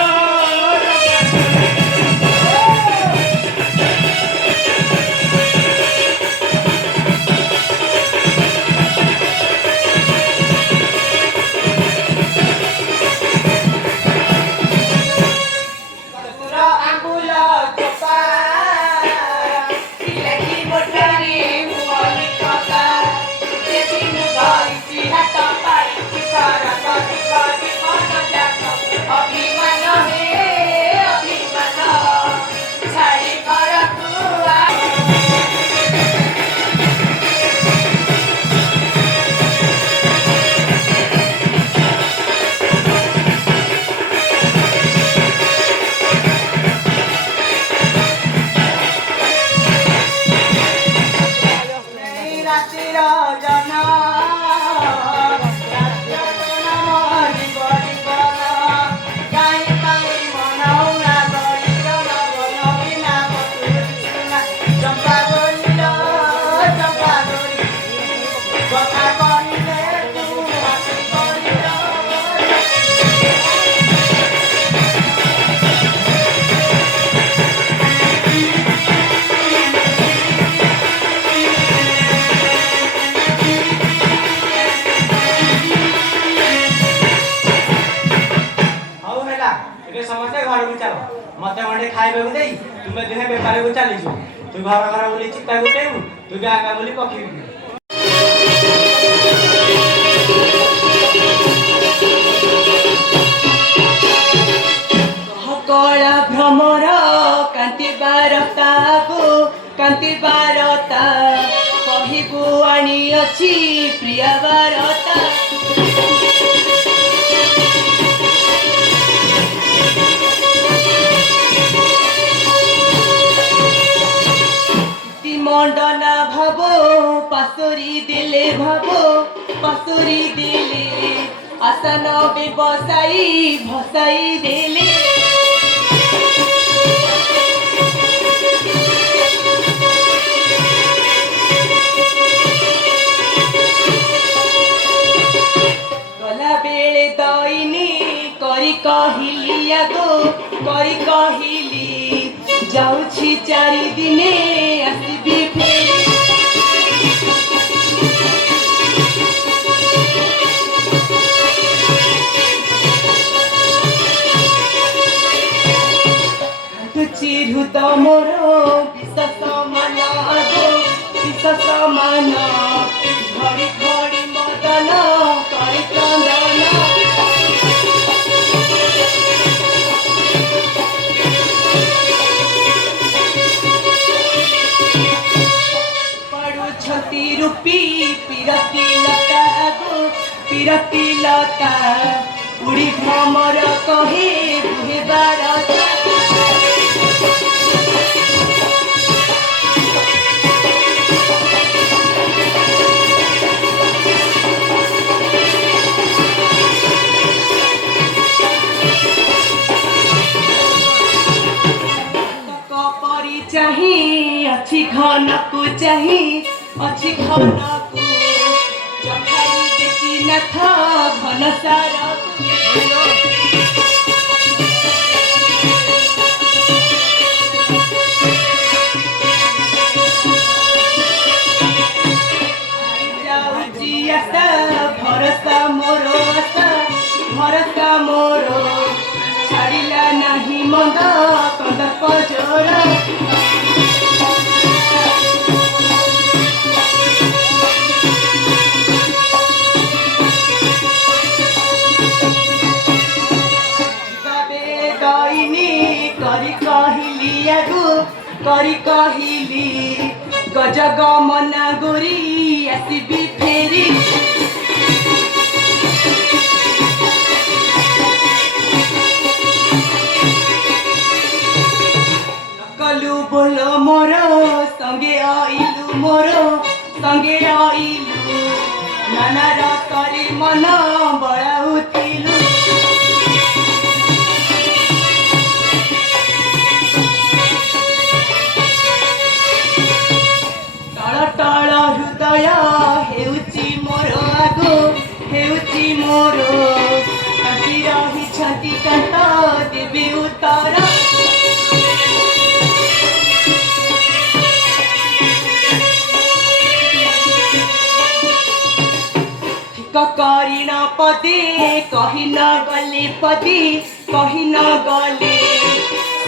ସମସ୍ତେ ଘରକୁ ଚାଲ ମତେ ଗଣ୍ଡେ ଖାଇବାକୁ ଦେଇ ତୁମେ ଦୁହେଁ ବେପାରକୁ ଚାଲିଛୁ ତୁ ଘର ଘର ବୋଲି ଚିତା ଗୁଟେଇବୁ ତୁ ଗାଁ ଗାଁ ବୋଲି ପକେଇବୁ କଳା ଭ୍ରମର କାନ୍ତି ବାରତାକୁ କାନ୍ତି ବାରତା କହିବୁ ଆଣି ଅଛି ପ୍ରିୟ ବାରତା মন্ডনা ভাব পাসুরি দিলে ভাব পাসুরি দিলে আসন ব্যবসায়ী ভসাই দিলে গলা বেড়ে দইনি করি কহিলি আগো করি কহিলি যাଉଛି 4 দিনে আসবি ফেরি চিরু তমর বিশ্বস মান আগো বিশ্বস মান ঘড়ি ঘড়ি মদন করে চন্দন পড়ুছতি রূপী পিরতি লতা গো পিরতি লতা উড়ি ভ্রমর কহে বুহে বারতা চাহি ଅଛି ଘନକୁ ଚାହିଁ ଅଛି ଘନକୁ ଚଖାଇ ଦେଖି ନାଥ ଘନ ଯାଉଛି ଆଶା ଭରସା ମୋର ଆଶା ଭରସା ମୋର ଛାଡ଼ିଲା ନାହିଁ ମନ୍ଦ କନ୍ଦର୍ପ ଜୋର କରି କହିଲି ଗଜଗ ମନା ଗୋରି ଆସିବି ଫେରି ନକଲୁ ବୋଲ ମୋର ସଙ୍ଗେ ଆଇଲୁ ମୋର ସଙ୍ଗେ ଆଇଲୁ ନାନା ରସରେ ମନ ବଳାଉଥିଲୁ ଟଳ ହୃଦୟ ହେଉଛି ମୋର ଆଗୁ ହେଉଛି ମୋର କାଟି ରହିଛନ୍ତି पदे कहि न गले पदे कहि न गले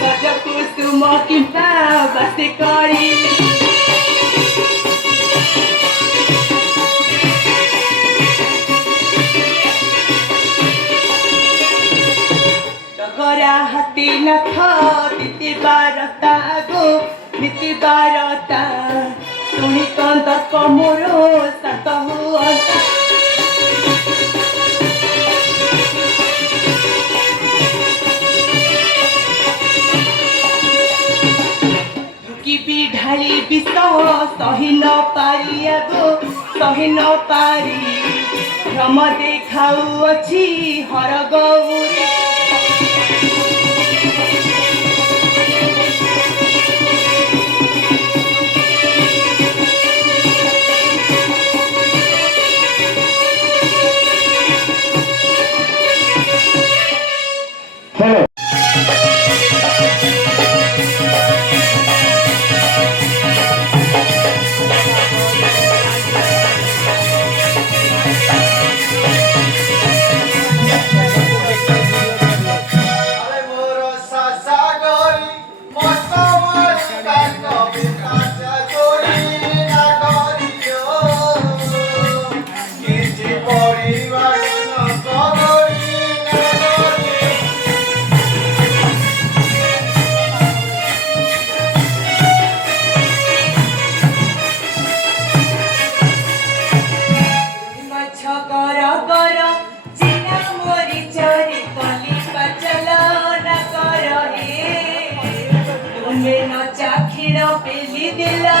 सज कुसुम किम्बा बसे करी डगरा हाती नथ दिति बारता गो नीति बारता तुणी कंदर्प मोरो सत हुअता ढुकी ढाली विष सही न पारी आगो सही न पारी भ्रम देखाउअछि हर गौरी हेलो पेली दिला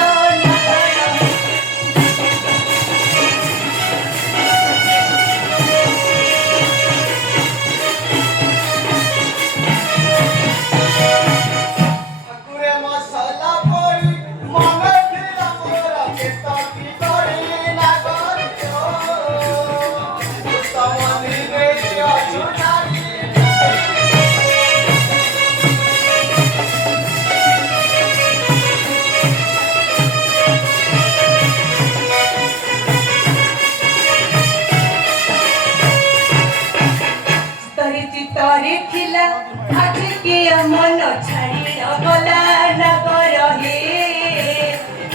मन छाड़ी गला नगर हे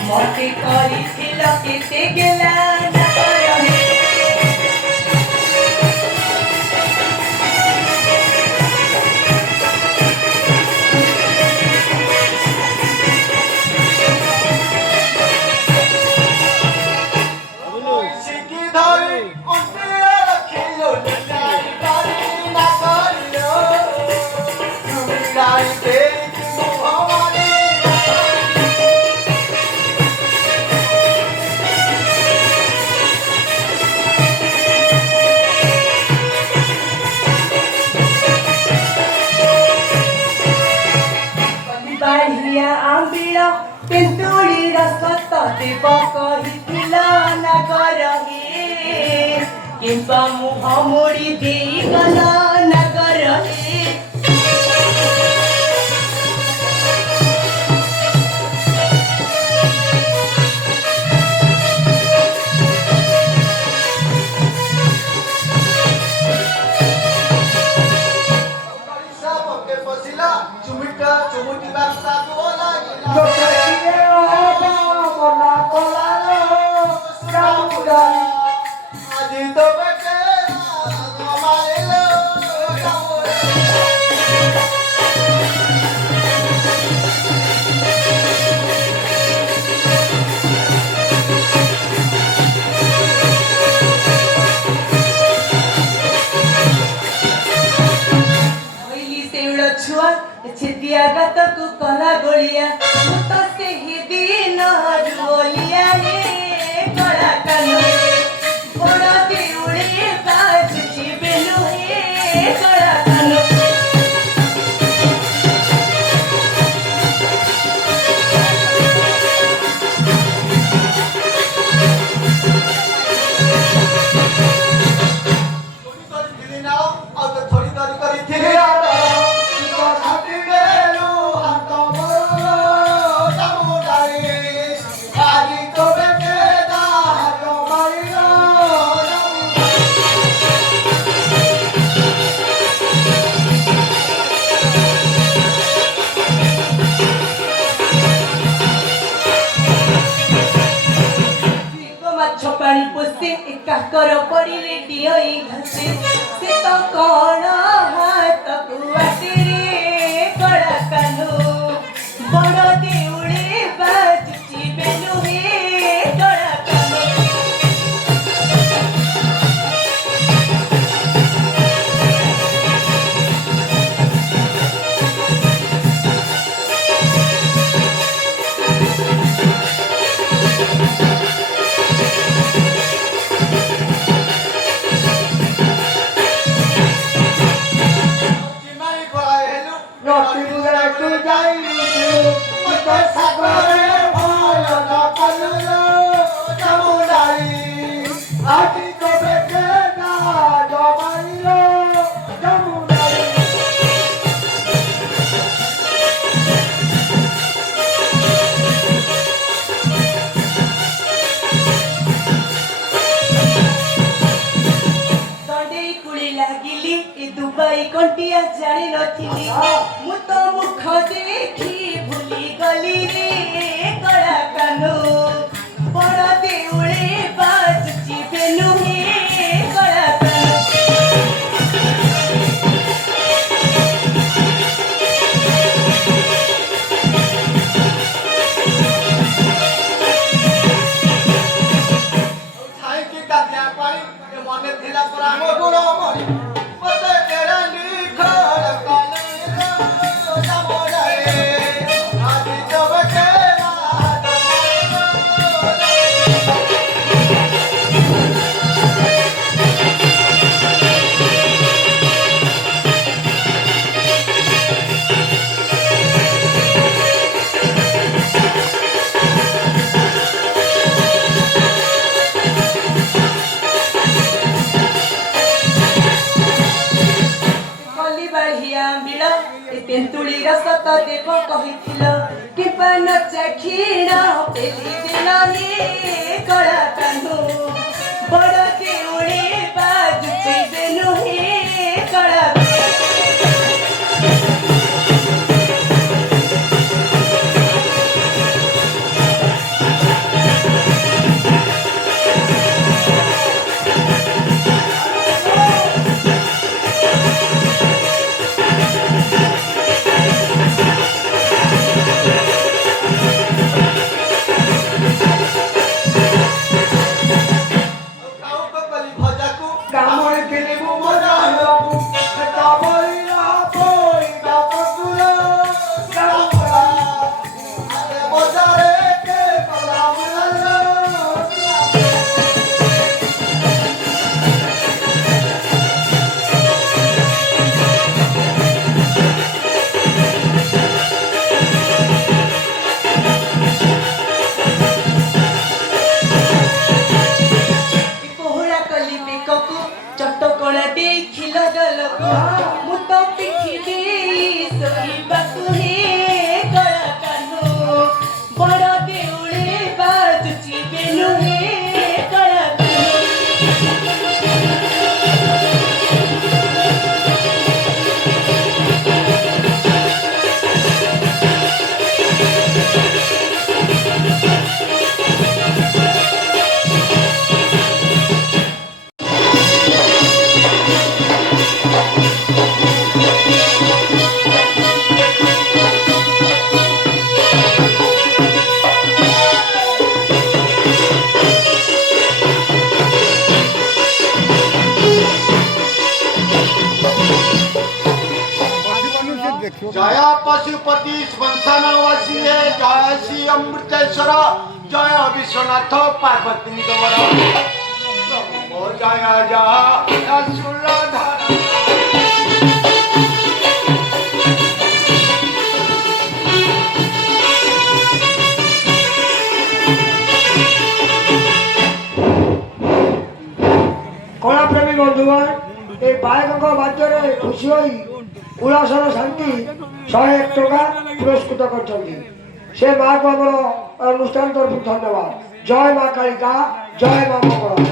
मते करिथिल केते गेला नगर हे सिकी धरी अंतिया रखिलो निलाई बारी ना करियो निलाई दे भवानी बाढ़िया आंबिल पेंतुड़ी रसत देव कहिथिल नगर हे किंबा मुह मोड़ी देई गल नगर हे छेदिया गात को कला गोलिया तो से ही दिन रोलिया रे कला कानो बड़ा देउड़े काज जीवेनु हे कला कानो ତାଙ୍କର ପଡ଼ିଲେ ଡିଅଇ ଘାସେ ସେ ତ କଣ ହାତକୁ ଆଟିରେ କଳା କାନୁ ବଡ଼ ଦେଉଳେ ବାଜୁଛି ବେଲୁ ହେ କଳା କାନୁ ଚିମାରି ପଳାଏ ହେଲୁ ରତି ବୁଲା ତୁ ଯାଇଲୁ ମତେ ସାଗରେ ଭୟ ନ କଲୁ ଯମୁନାରୀ ଆଜି ତବେ କେନା ଜମାଇଲ ଯମୁନାରୀ ଦଣ୍ଡେଇ କୁଳି ଲାଗିଲି ଏ ଦୁବାଇ କଣ୍ଟିଆ ଜାଣି ନଥିଲି ମୁଁ ତ ମୁଖ ଦେଖି ଭୁଲି ଗଲି ରେ କଳା କାନୁ ବଡ଼ ଦେଉଳେ ବାଜୁଛି ବେଲୁ ହେ କଳା କାନୁ ଥାଇକି ଗାଧିଆ ପାଣି ଏ ମନେ ଥିଲା ପରା ଆମ ଗୁଣ ମଣି ମତେ କେରାଣ୍ଡି ଘର କଲେ ଯମୁନାରୀ ଆଜି ତବେ କେନା କଲି ବାଢିଆ ବିଳ ଏ ତେନ୍ତୁଳିର ସତ ଦେବ କହିଥିଲ କି ପାନ ଚାଖିଣ ପେଲି ଦିନ ହେ କଳା କାନୁ ବଡ଼ ଦେଉଳେ ବାଜୁଛି ବେଲୁ ହେ କଳା କାଉକ କଲି ଭଜାକୁ କାମରେ କିଣିବୁ ମଜାକୁ ତମରିଲା ପଇବା କସୁର କାମରା ଆରେ ବଜାରେ କେ କଲା ବୁଲାଲ ପୋହଳା କଲି ବେକକୁ ଚଟକଣା ଦେଇ ଖିଲ ଗଲକୁ ମୁଁ ତ ପିଠି ଦେଇ ଶୋଇବାକୁ ହେ କଳା କାନୁ ବଡ଼ ଦେଉଳେ ବାଜୁଛି ବେଲୁ ହେ କଳା କାନୁ जय पशुपति वंशनावासी है जय श्री अमृतेश्वर जय विश्वनाथ पार्वती गौर नमो जय जय सुरधर କଳା ପ୍ରେମୀ ବନ୍ଧୁଗଣ এই ବାୟକଙ୍କ ବାଦ୍ୟରେ ଖୁସି ହୋଇ ଉଲ୍ଲାସର ଶାନ୍ତି 101 ଟଙ୍କା ପୁରସ୍କୃତ କରିଛନ୍ତି ସେ ମାଆକୁ ଆମର ଅନୁଷ୍ଠାନ ତରଫରୁ ଧନ୍ୟବାଦ ଜୟ ମା କାଳିକା ଜୟ ମା ମଙ୍ଗଳା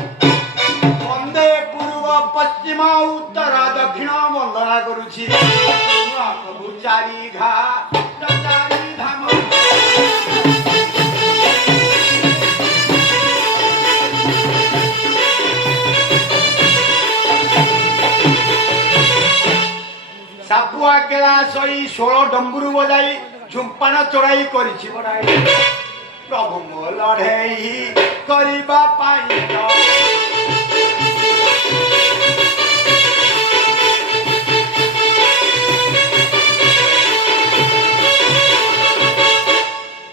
वंदे पूर्व पश्चिम उत्तर दक्षिण वंदना करुछि प्रभु चारि घा चारि धाम ସାପୁଆ କେଳା ସଇ 16 ଡମ୍ବୁରୁ ବଜାଇ ଝୁମ୍ପାନ ଚୋରାଇ କରିଛି ବଡ଼ାଇ ପ୍ରଭୁ ମୋ ଲଢ଼େଇ କରିବା ପାଇଁ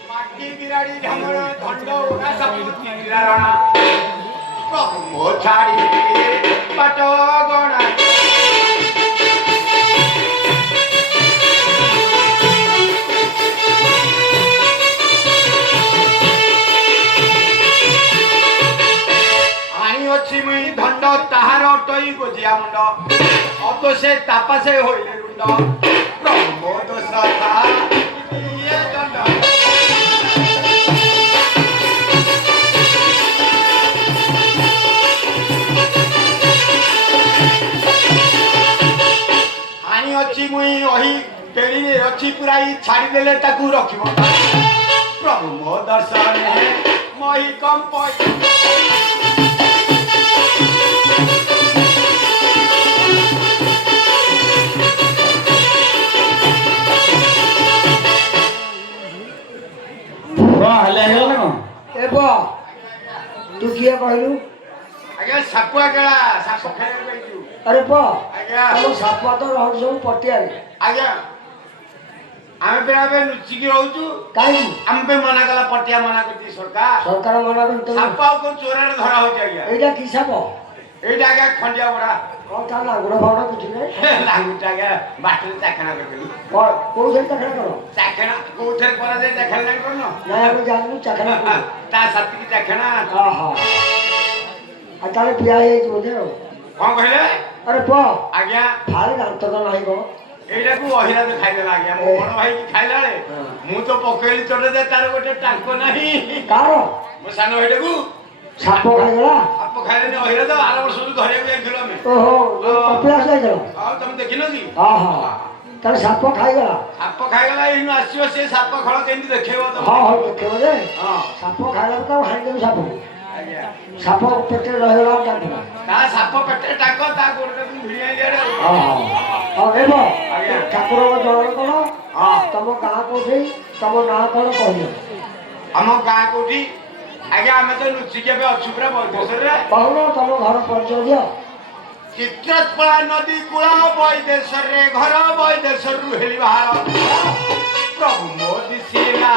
ମାଟି ବିରାଡ଼ି ଢମଣ ଧଣ୍ଡ ଉଡ଼ା ସାପୁ ଚିରା ରଣା ପ୍ରଭୁ ମୋ ଛାଡ଼ି ବାଟ ଗଣା ଅଛି ମୁଇଁ ଧଣ୍ଡ ତାହାର ଅଟଇ ଗୋଜିଆ ମୁଣ୍ଡ ଅତ ସେ ତାପାସେ ହୋଇଲେ ରୁଣ୍ଡ ପ୍ରଭୁ ମୋ ଦୋଷ ଇଏ ଦଣ୍ଡ ଆଣି ଅଛି ମୁଇଁ ଅହି ପେଡ଼ିରେ ଅଛି ପୁରାଇ ଛାଡ଼ିଦେଲେ ତାକୁ ରଖିବ ପ୍ରଭୁ ମୋ ଦର୍ଶନ ମହି କମ୍ପ ହେଲେ ହେଇଗଲା କଣ ଏ ପୁଅ ତୁ କିଏ କହିଲୁ? ଆଜ୍ଞା ସାପୁଆ କେଳା ସାପ ଖେଳିବାକୁ ଯାଇଛୁ ଆରେ ପୁଅ ଆଜ୍ଞା ତମ ସାପ ତ ରହୁଛୁ ସବୁ ପଟିଆରେ ଆଜ୍ଞା ଆମେ ବି ଏବେ ଲୁଚିକି ରହୁଛୁ କାହିଁକି? ଆମେ ବି ମନା କଲା ପଟିଆ ମନା କରିଛି ସରକାର ମନା କରୁଛନ୍ତି ସାପ ଆଉ କୋଉ ଚୋରାରେ ଧରା ହଉଛି ଆଜ୍ଞା ଏଇଟା କି ସାପ? ଏଇଟା ଆଜ୍ଞା ଖଣ୍ଡିଆ ବଡା କଣ ତା ଲାଗୁଡ ଫାଗୁଡ କିଛି ନାହିଁ ଲାଗୁଛି ଆଜ୍ଞା ବାଟରେ ଚାଖଣା କରିଦେଲି କୋଉ ସେଠି ଚାକରା କର? ଚାଖଣା କୋଉଥିରେ କରାଯାଏ ଚାଖଣା ନାହିଁ କରୁନ ନାଇଁ ଆମେ ଜାଣିନୁ ଚାକରା ତା ସାଥିକି ଚାଖଣା ଓହୋ ଆଉ ତାହେଲେ ପିଆ ହେଇଯାଇଛି ବୋଧେ ଆଉ କଣ କହିଲେ ଆରେ ପୁଅ ଆଜ୍ଞା ଭାରି ଦାନ୍ତ ତ ନାହିଁ କଣ? ଏଇଟାକୁ ଅହିରାଜ ଖାଇଦେଲା ଆଜ୍ଞା ମୋ ବଡ ଭାଇ କି ଖାଇଲା ବେଳେ ମୁଁ ତ ପକେଇଲି ଚୋଟ ଯେ ତାର ଗୋଟେ ଟାଙ୍କ ନାହିଁ କାହାର? ମୋ ସାନ ଭାଇଟାକୁ ସାପ ଖାଇଗଲା? ସାପ ଖାଇଲେନି ଅହିରାଜ ଆର ବର୍ଷକୁ ଧରିବାକୁ ଯାଇଥିଲୁ ଆମେ ଓହୋ କପିଳାସ ଯାଇଥିଲ? ଆଉ ତମେ ଦେଖିନ କି ଓହୋ ତାହେଲେ ସାପ ଖାଇଗଲା? ସାପ ଖାଇଗଲା ଏଇନୁ ଆସିବ ସେ ସାପ ଖଳ କେମିତି ଦେଖେଇବ ତମେ ହଁ ହଉ ଦେଖେଇବ ଯେ ହଁ ସାପ ଖାଇଲା ତ ଆଉ ହାଣିଦେବୁ ସାପକୁ ଆଜ୍ଞା ସାପ ପେଟରେ ରହିଗଲା ଆଉ ଜାଣିବ ତା ସାପ ପେଟରେ ଟାଙ୍କ ତା ଗୋଡଟାକୁ ଭିଡ଼ି ଆଇଲି ଆଡେ ହଁ ହେବ ଆଜ୍ଞା ଠାକୁରଙ୍କ ଜଳ କଣ? ହଁ ତମ ଗାଁ କୋଉଠି? ତମ ନାଁ କଣ କହିବ? ଆମ ଗାଁ କୋଉଠି ଆଜ୍ଞା ଆମେ ତ ଲୁଚିକି ଏବେ ଅଛୁ ପୁରା ବୈଦେଶ୍ୱରରେ କହୁନ ତମ ଘର ପରିଚୟ ଦିଅ ଚିତ୍ରତ୍ପଳା ନଦୀ କୂଳ ବୈଦେଶ୍ୱରରେ ଘର ବୈଦେଶ୍ୱରରୁ ହେଲି ବାହାର ପ୍ରଭୁ ମୋ ଦିଶିଲା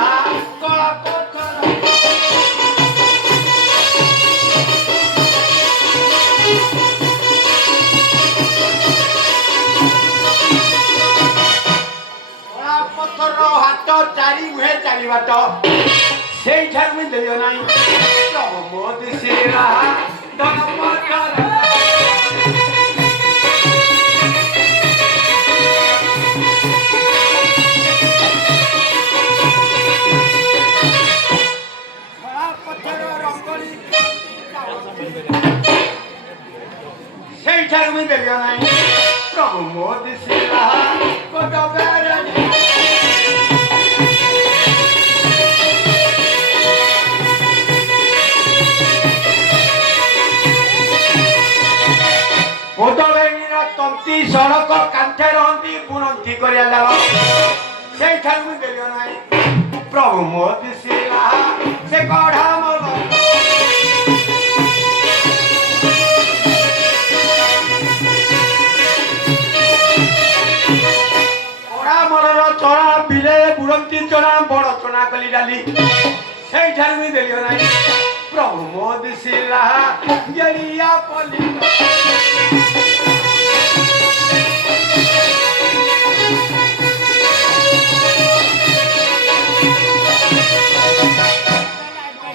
କଳା ପଥର କଳା ପଥର ହାତ ଚାରି ମୁହେ ଚାରି ବାଟ ସେଇଠାରୁ ମୁଁ ଦେଇ ନାହିଁ ପ୍ରଭୁ ମୋ ଦିଶିଲା ଧନ ପଥର ସେଇଠାରୁ ମୁଁ ଦେଇ ନାହିଁ ପ୍ରଭୁ ମୋ ଦିଶିଲା କୋଟ ବେରଣୀ କୋଦବେଣୀର ତନ୍ତି ସଡ଼କ କାନ୍ଥେ ରହନ୍ତି ବୁଣନ୍ତି କରିବା ଜାଲ ସେଇଠାରୁ ମୁଁ ଦେଇ ନାହିଁ ପ୍ରଭୁ ମୋ ଦିଶିଲା ସେ କଢା ମଲ କଢା ମଲର ଚଣା ବିଲେ ବୁଣନ୍ତି ଚଣା ବଡ ଚଣା କଲି ଡାଲି ସେଇଠାରୁ ମୁଁ ଦେଇ ନାହିଁ ପ୍ରଭୁ ମୋ ଦିଶିଲା ଗେରିଆ ପଲି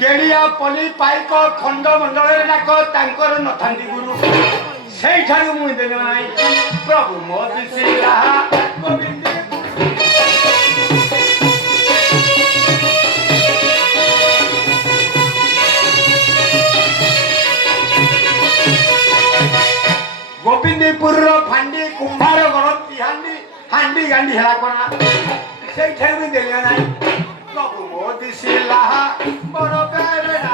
ଗେଡ଼ିଆ ପଲି ପାଇକ ଖଣ୍ଡ ମଣ୍ଡଳରେ ଡାକ ତାଙ୍କର ନଥାନ୍ତି ଗୁରୁ ସେଇଠାରୁ ମୁଁ ଦେଲେ ନାହିଁ ପ୍ରଭୁ ମୋ ଦିଶିଲା ଗୋବିନ୍ଦ ଗୋବିନ୍ଦପୁରର ଫାଣ୍ଡି କୁମ୍ଭାର ଗଣତି ହାଣ୍ଡି ହାଣ୍ଡି ଗାଣ୍ଡି ହେଲା କଣା ସେଇଠାରୁ ବି ଦେଲେ ନାହିଁ ପ୍ରଭୁ ମୋ ଦିଶିଲା ବଡ଼ ବେରେଣା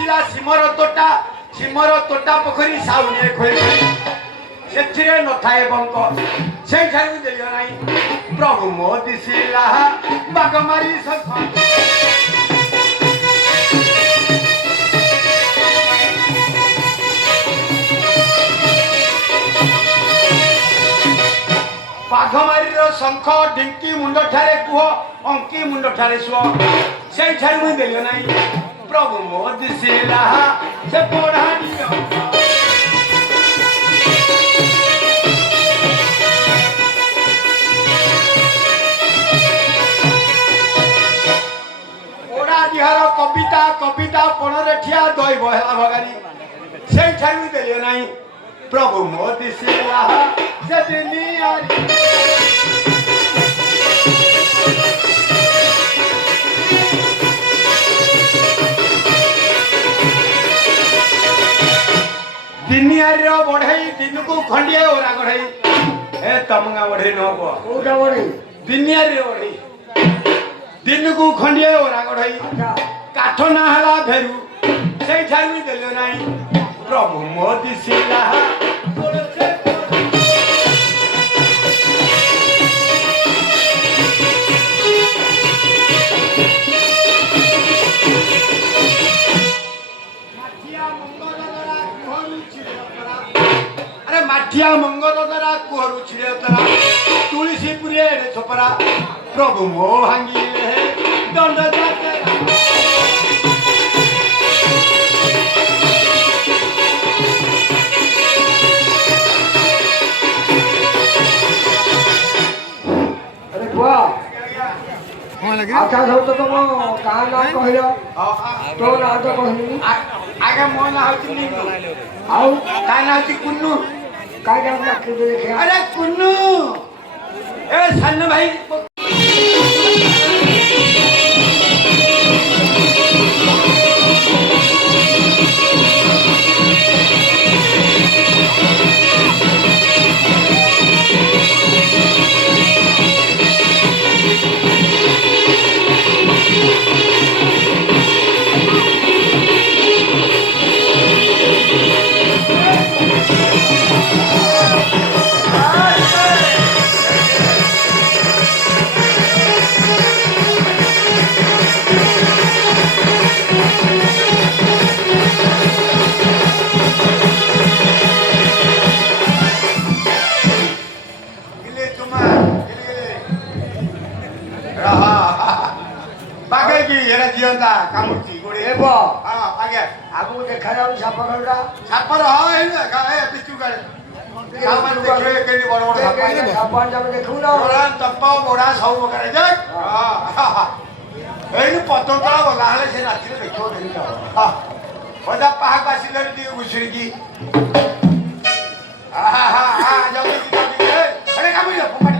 दिसिला सिमर तोटा पोखरी साउने खोली ସେଥିରେ ନଥାଏ ବଙ୍କ ସେଇଠାରୁ ଦେଲି ନାହିଁ ପ୍ରଭୁ ମୋ ଦିଶିଲା ବାଗମାରି ଶଙ୍ଖ ବାଘମାରିର ଶଙ୍ଖ ଢିଙ୍କି ମୁଣ୍ଡଠାରେ କୁହ ଅଙ୍କି ମୁଣ୍ଡଠାରେ ଶୁଅ ସେଇଠାରୁ ମୁଁ ଦେଲି ନାହିଁ ପ୍ରଭୁ ମୋ ଦିଶିଲା ସେ ପଢ଼ାଣି ଓଡ଼ାଡ଼ିହାର କବିତା କବିତା ପଣରେ ଠିଆ ଦୈବ ହେଲା ଭଗାରୀ ସେଇଠାରୁ ଦେଲି ନାହିଁ ପ୍ରଭୁ ମୋ ଦିଶିଲା ସେ ଦିନିଆରି ଦିନିଆରିର ବଢ଼େଇ ଦିନକୁ ଖଣ୍ଡିଏ ଓରା ଗଢ଼େଇ ଏ ତମଙ୍ଗା ବଢ଼େଇ ନ କୁହ କୋଉଟା ବଢି ଦିନିଆରିର ବଢ଼େଇ ଦିନକୁ ଖଣ୍ଡିଏ ଓରା ଗଢ଼େଇ କାଠ ନା ହେଲା ଭେରୁ ସେଇଠାରୁ ଦେଲେ ନାହିଁ ପ୍ରଭୁ ମୋ ଦିଶିଲା ମାଠିଆ ମଙ୍ଗଲ ଦ୍ୱାରା କୁହରୁ ଛିଡ଼େ ତରା ତୁଳସୀ ପୁରେ ଛପରା ପ୍ରଭୁ ମୋ ଭାଙ୍ଗିଲେ ଦଣ୍ଡ ଆରେ କୁହ ଆଚ୍ଛା ସବୁ ତ ତମ କାହା ନାଁ କହିଲ ତୋ ନାଁ ତ କହିଲୁନି ଆଜ୍ଞା ମୋ ନାଁ ହଉଛି ନିନୁ ଆଉ ତା ନାଁ ହଉଛି କୁନୁ କାହିଁକି ଆମେ ଆଖିରେ ଦେଖିବା अरे कुन्नू ए सन भाई जियंता कामुची गोडे ए बा हां आगे आगु देखा जाऊ साप खंडा सापर हां ए बिचू गाड़े सामान देखे केनी बड़ बड़ साप साप जब देखू ना बड़ा तप्पा बड़ा सब करे जे हां एनु पतोतला बोला हले से राती देखो देली का हां बड़ा पहाड़ बासिले दी गुसरी की हां जब की अरे कामी जा पकड़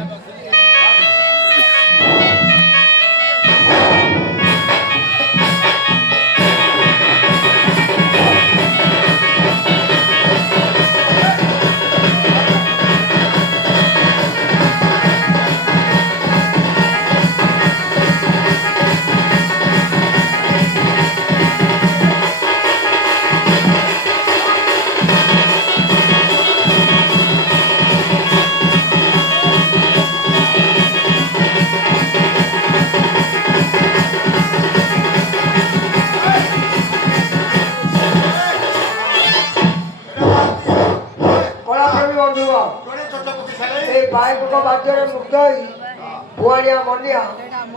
ବାଦ୍ୟରେ ମୁଗ୍ଧ ହୋଇ ଭୁଆଣିଆ ମନିଆ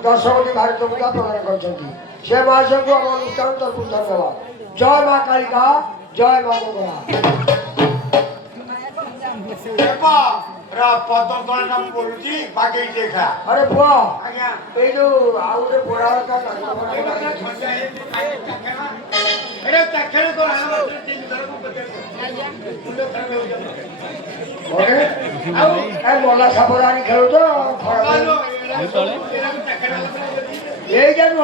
10 କୋଟି ଭାରତ ମୁଦ୍ରା ପ୍ରଦାନ କରିଛନ୍ତି ସେ ମହାଶୟଙ୍କୁ ଆମ ଅନୁଷ୍ଠାନ ତରଫରୁ ଧନ୍ୟବାଦ ଜୟ ମା କାଳିକା ଜୟ ମା ମଙ୍ଗଳା ପତୋତଳା ନାମ ବୋଲୁଛି ବାଗେଇ ଦେଖା अरे पुआ ଆଜ୍ଞା ଏଇ ଯୋଉ ଆଉ ଗୋଟେ ବୋଡ଼ା ଏରେ ଚାଖରେ ତ ଆଉ ଏ ମଲା ସାପରାଣୀ ଖେଳୁଛ ଏଇ ଜାଣିବ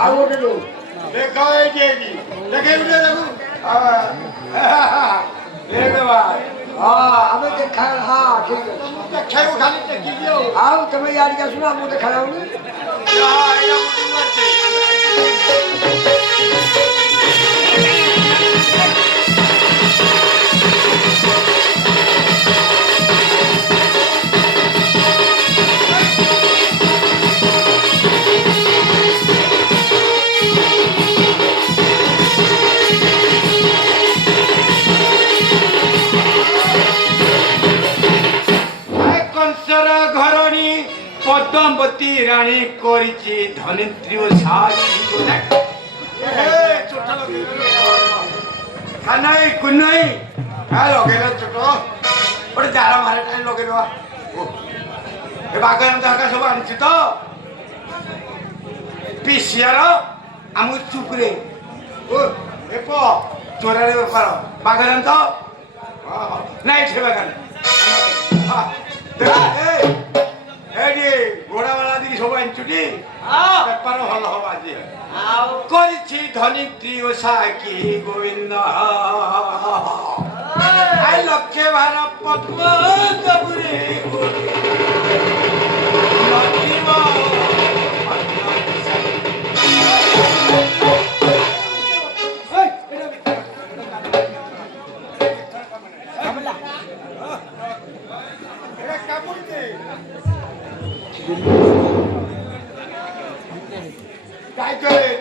ଆଉ ଗୋଟେ ଯୋଉ ଦେଖ ଏଇଠି ଏଇଠି ଦେଖେଇ ଦେଖୁ ଆମେ ଦେଖା ହଁ ଠିକ ଅଛି ଦେଖାଇବୁ ଖାଲି ଦେଖି ଦିଅ ଆଉ ତମେ ଇଆଡ଼ିକି ଆସୁନ ଆମକୁ ଦେଖା ଯାଉନି द्रौपदी राणी करिछि धनित्री ओ साजी चोटा लगे कानाई कुनाई आ लगेला चोटो ओटे जारा मारे टाइम लगे दवा ए बागन दाका सब आनिछि तो पिसियार आमु चुपरे ओ ए पो चोरारे बेपार बागन तो नाइ छे बागन এডি ঘোড়াওয়ালা দিকে সবাই ছুটি ব্যাপার ভালো হবে আজ করেছি ধনিত্রী ও সাকি গোবিন্দ আই লক্ষ্যে ভার পদ্ম কবুরে काय करे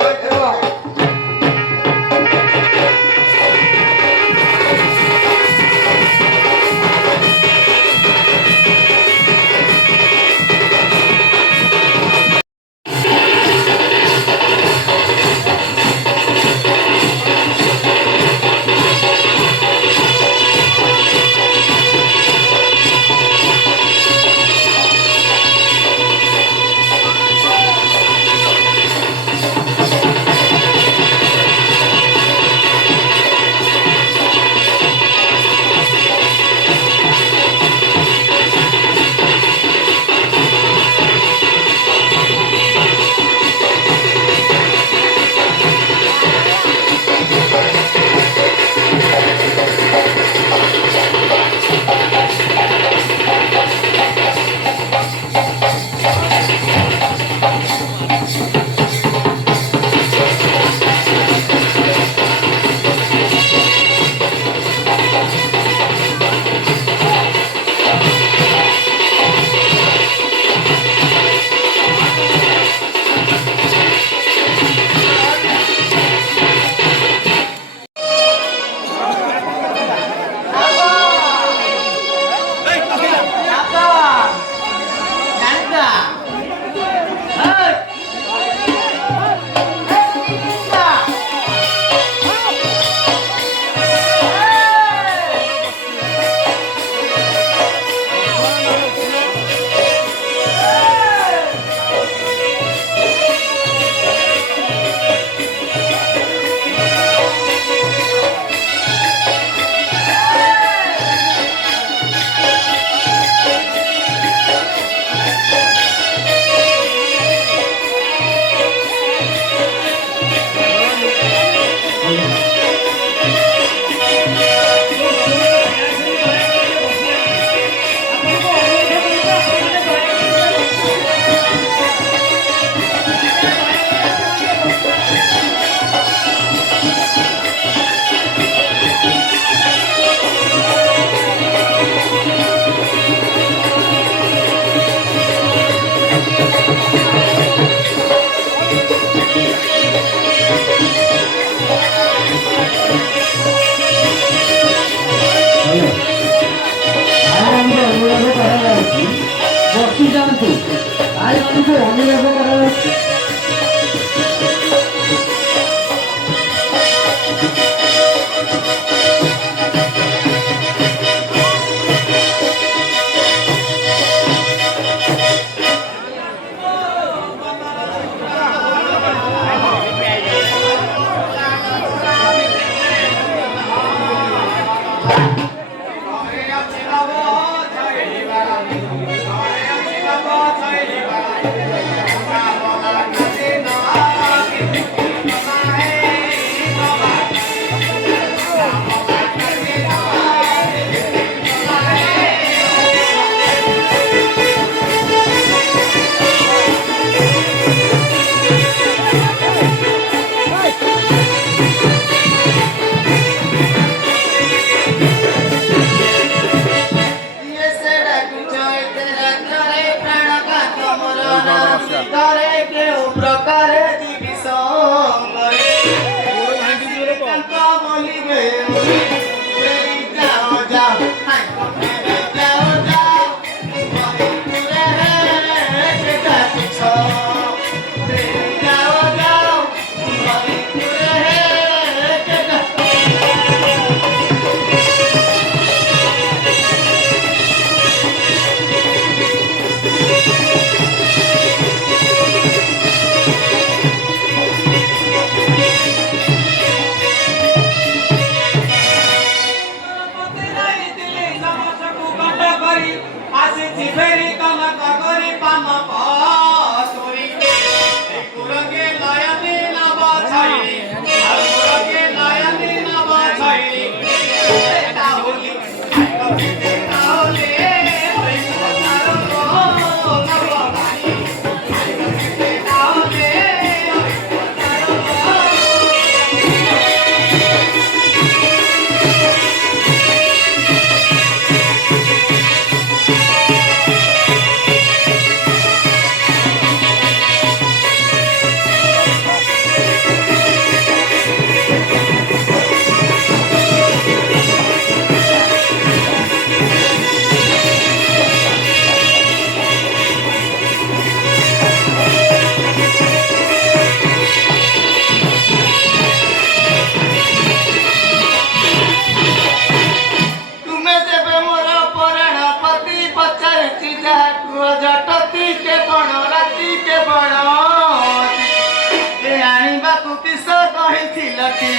किस कही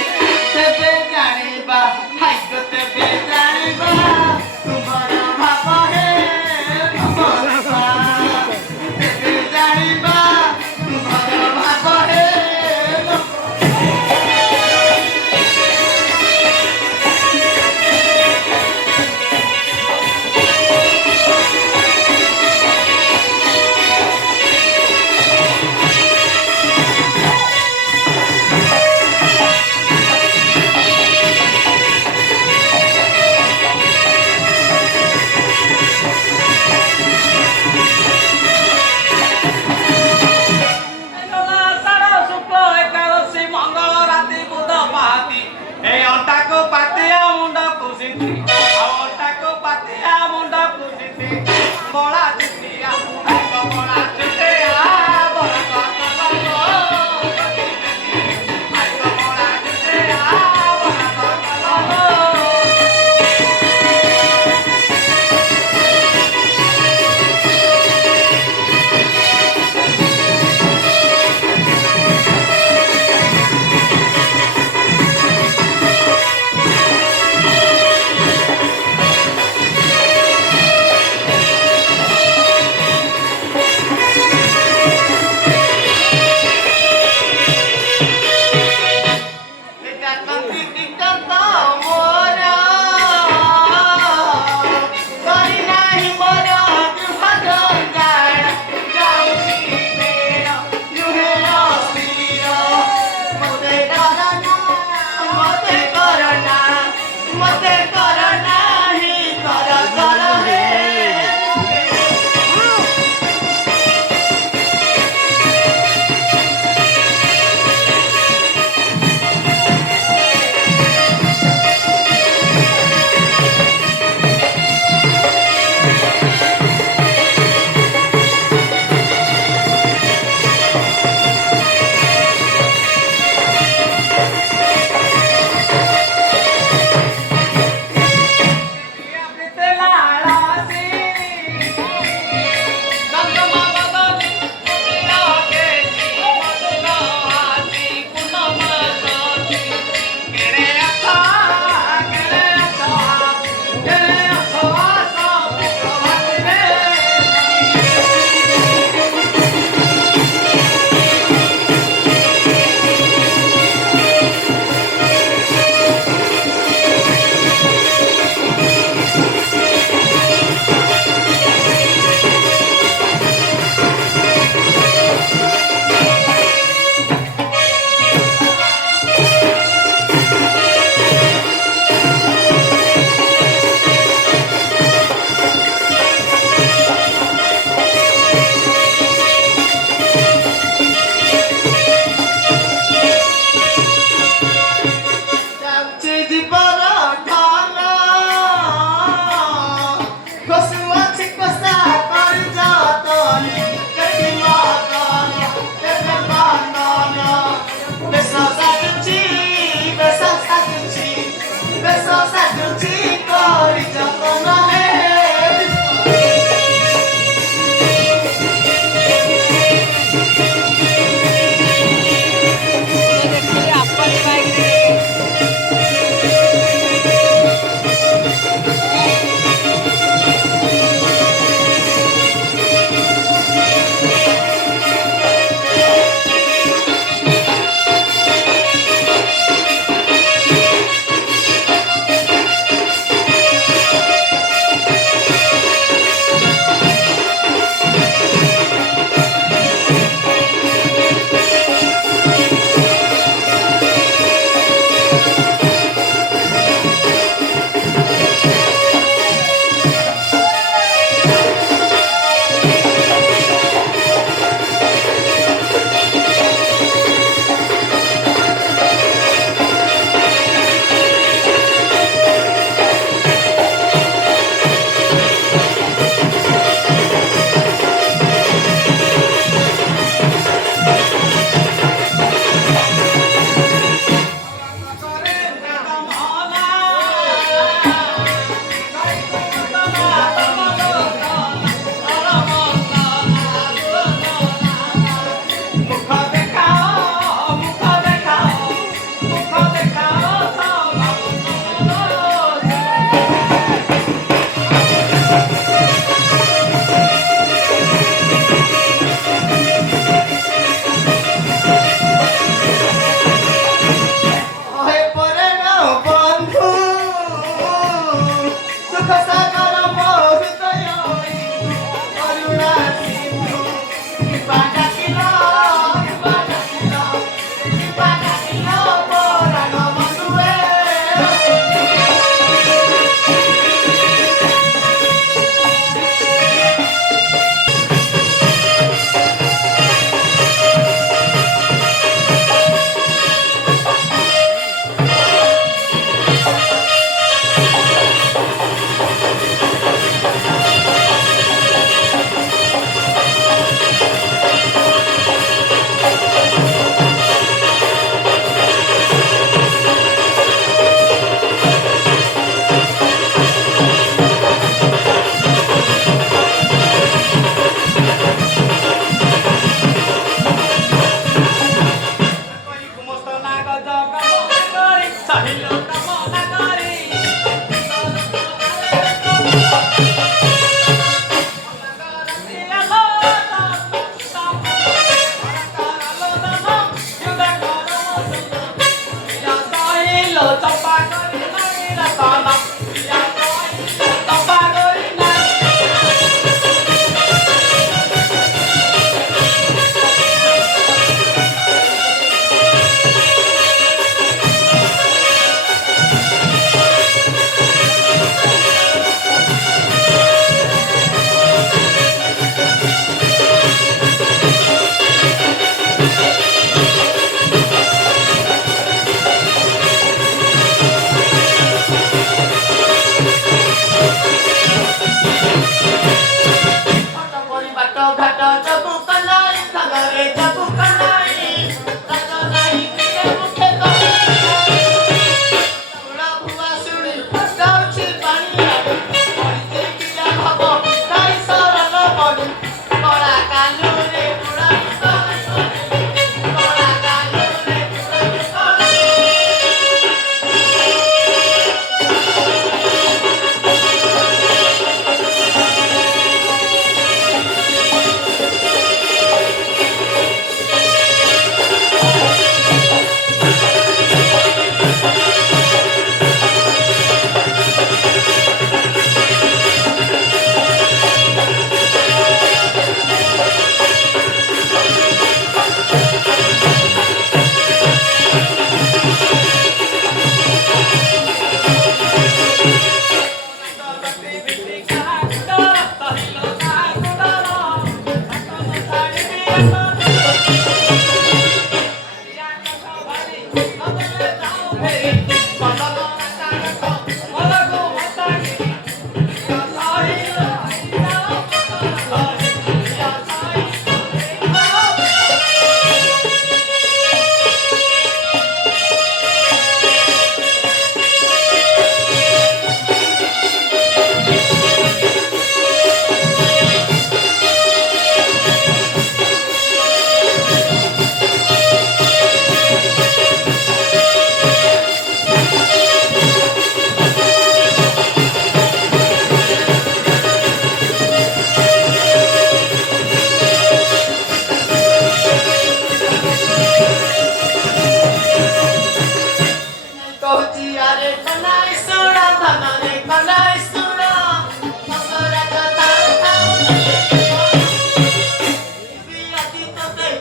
तेबे जानिबा हाय को तेबे जानिबा तुम्हारा भाव है भगवा तेबे जानिबा तुम्हारा भाव है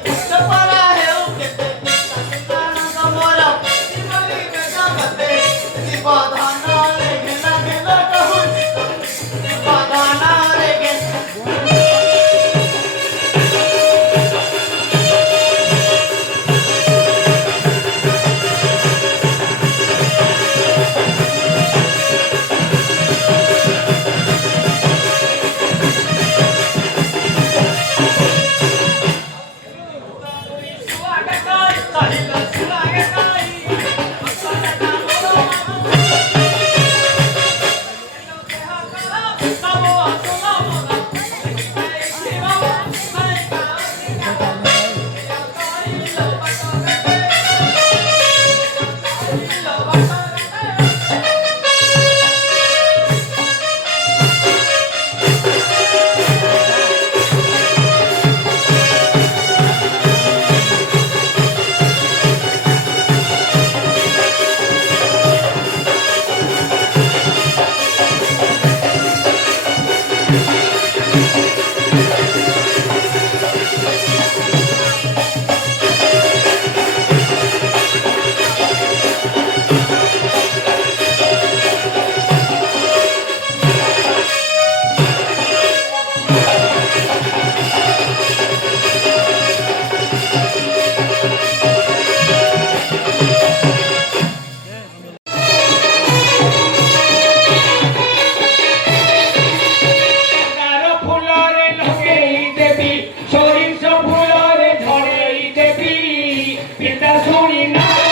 ଚପରା ହେଉ କେତେ କାରଣ ମୋର ଜୀବନୀ ବେଗ ମତେ ଜୀବଧାନରେ ଘେଲା ଘେଲା କହୁଛି ଜୀବଧାନରେ ଫୁଲରେ ଲଗେଇ ଦେବି ସୋରିଷ ଫୁଲରେ ଝଡ଼େଇ ଦେବି ପିତା ଶୁଣି ନା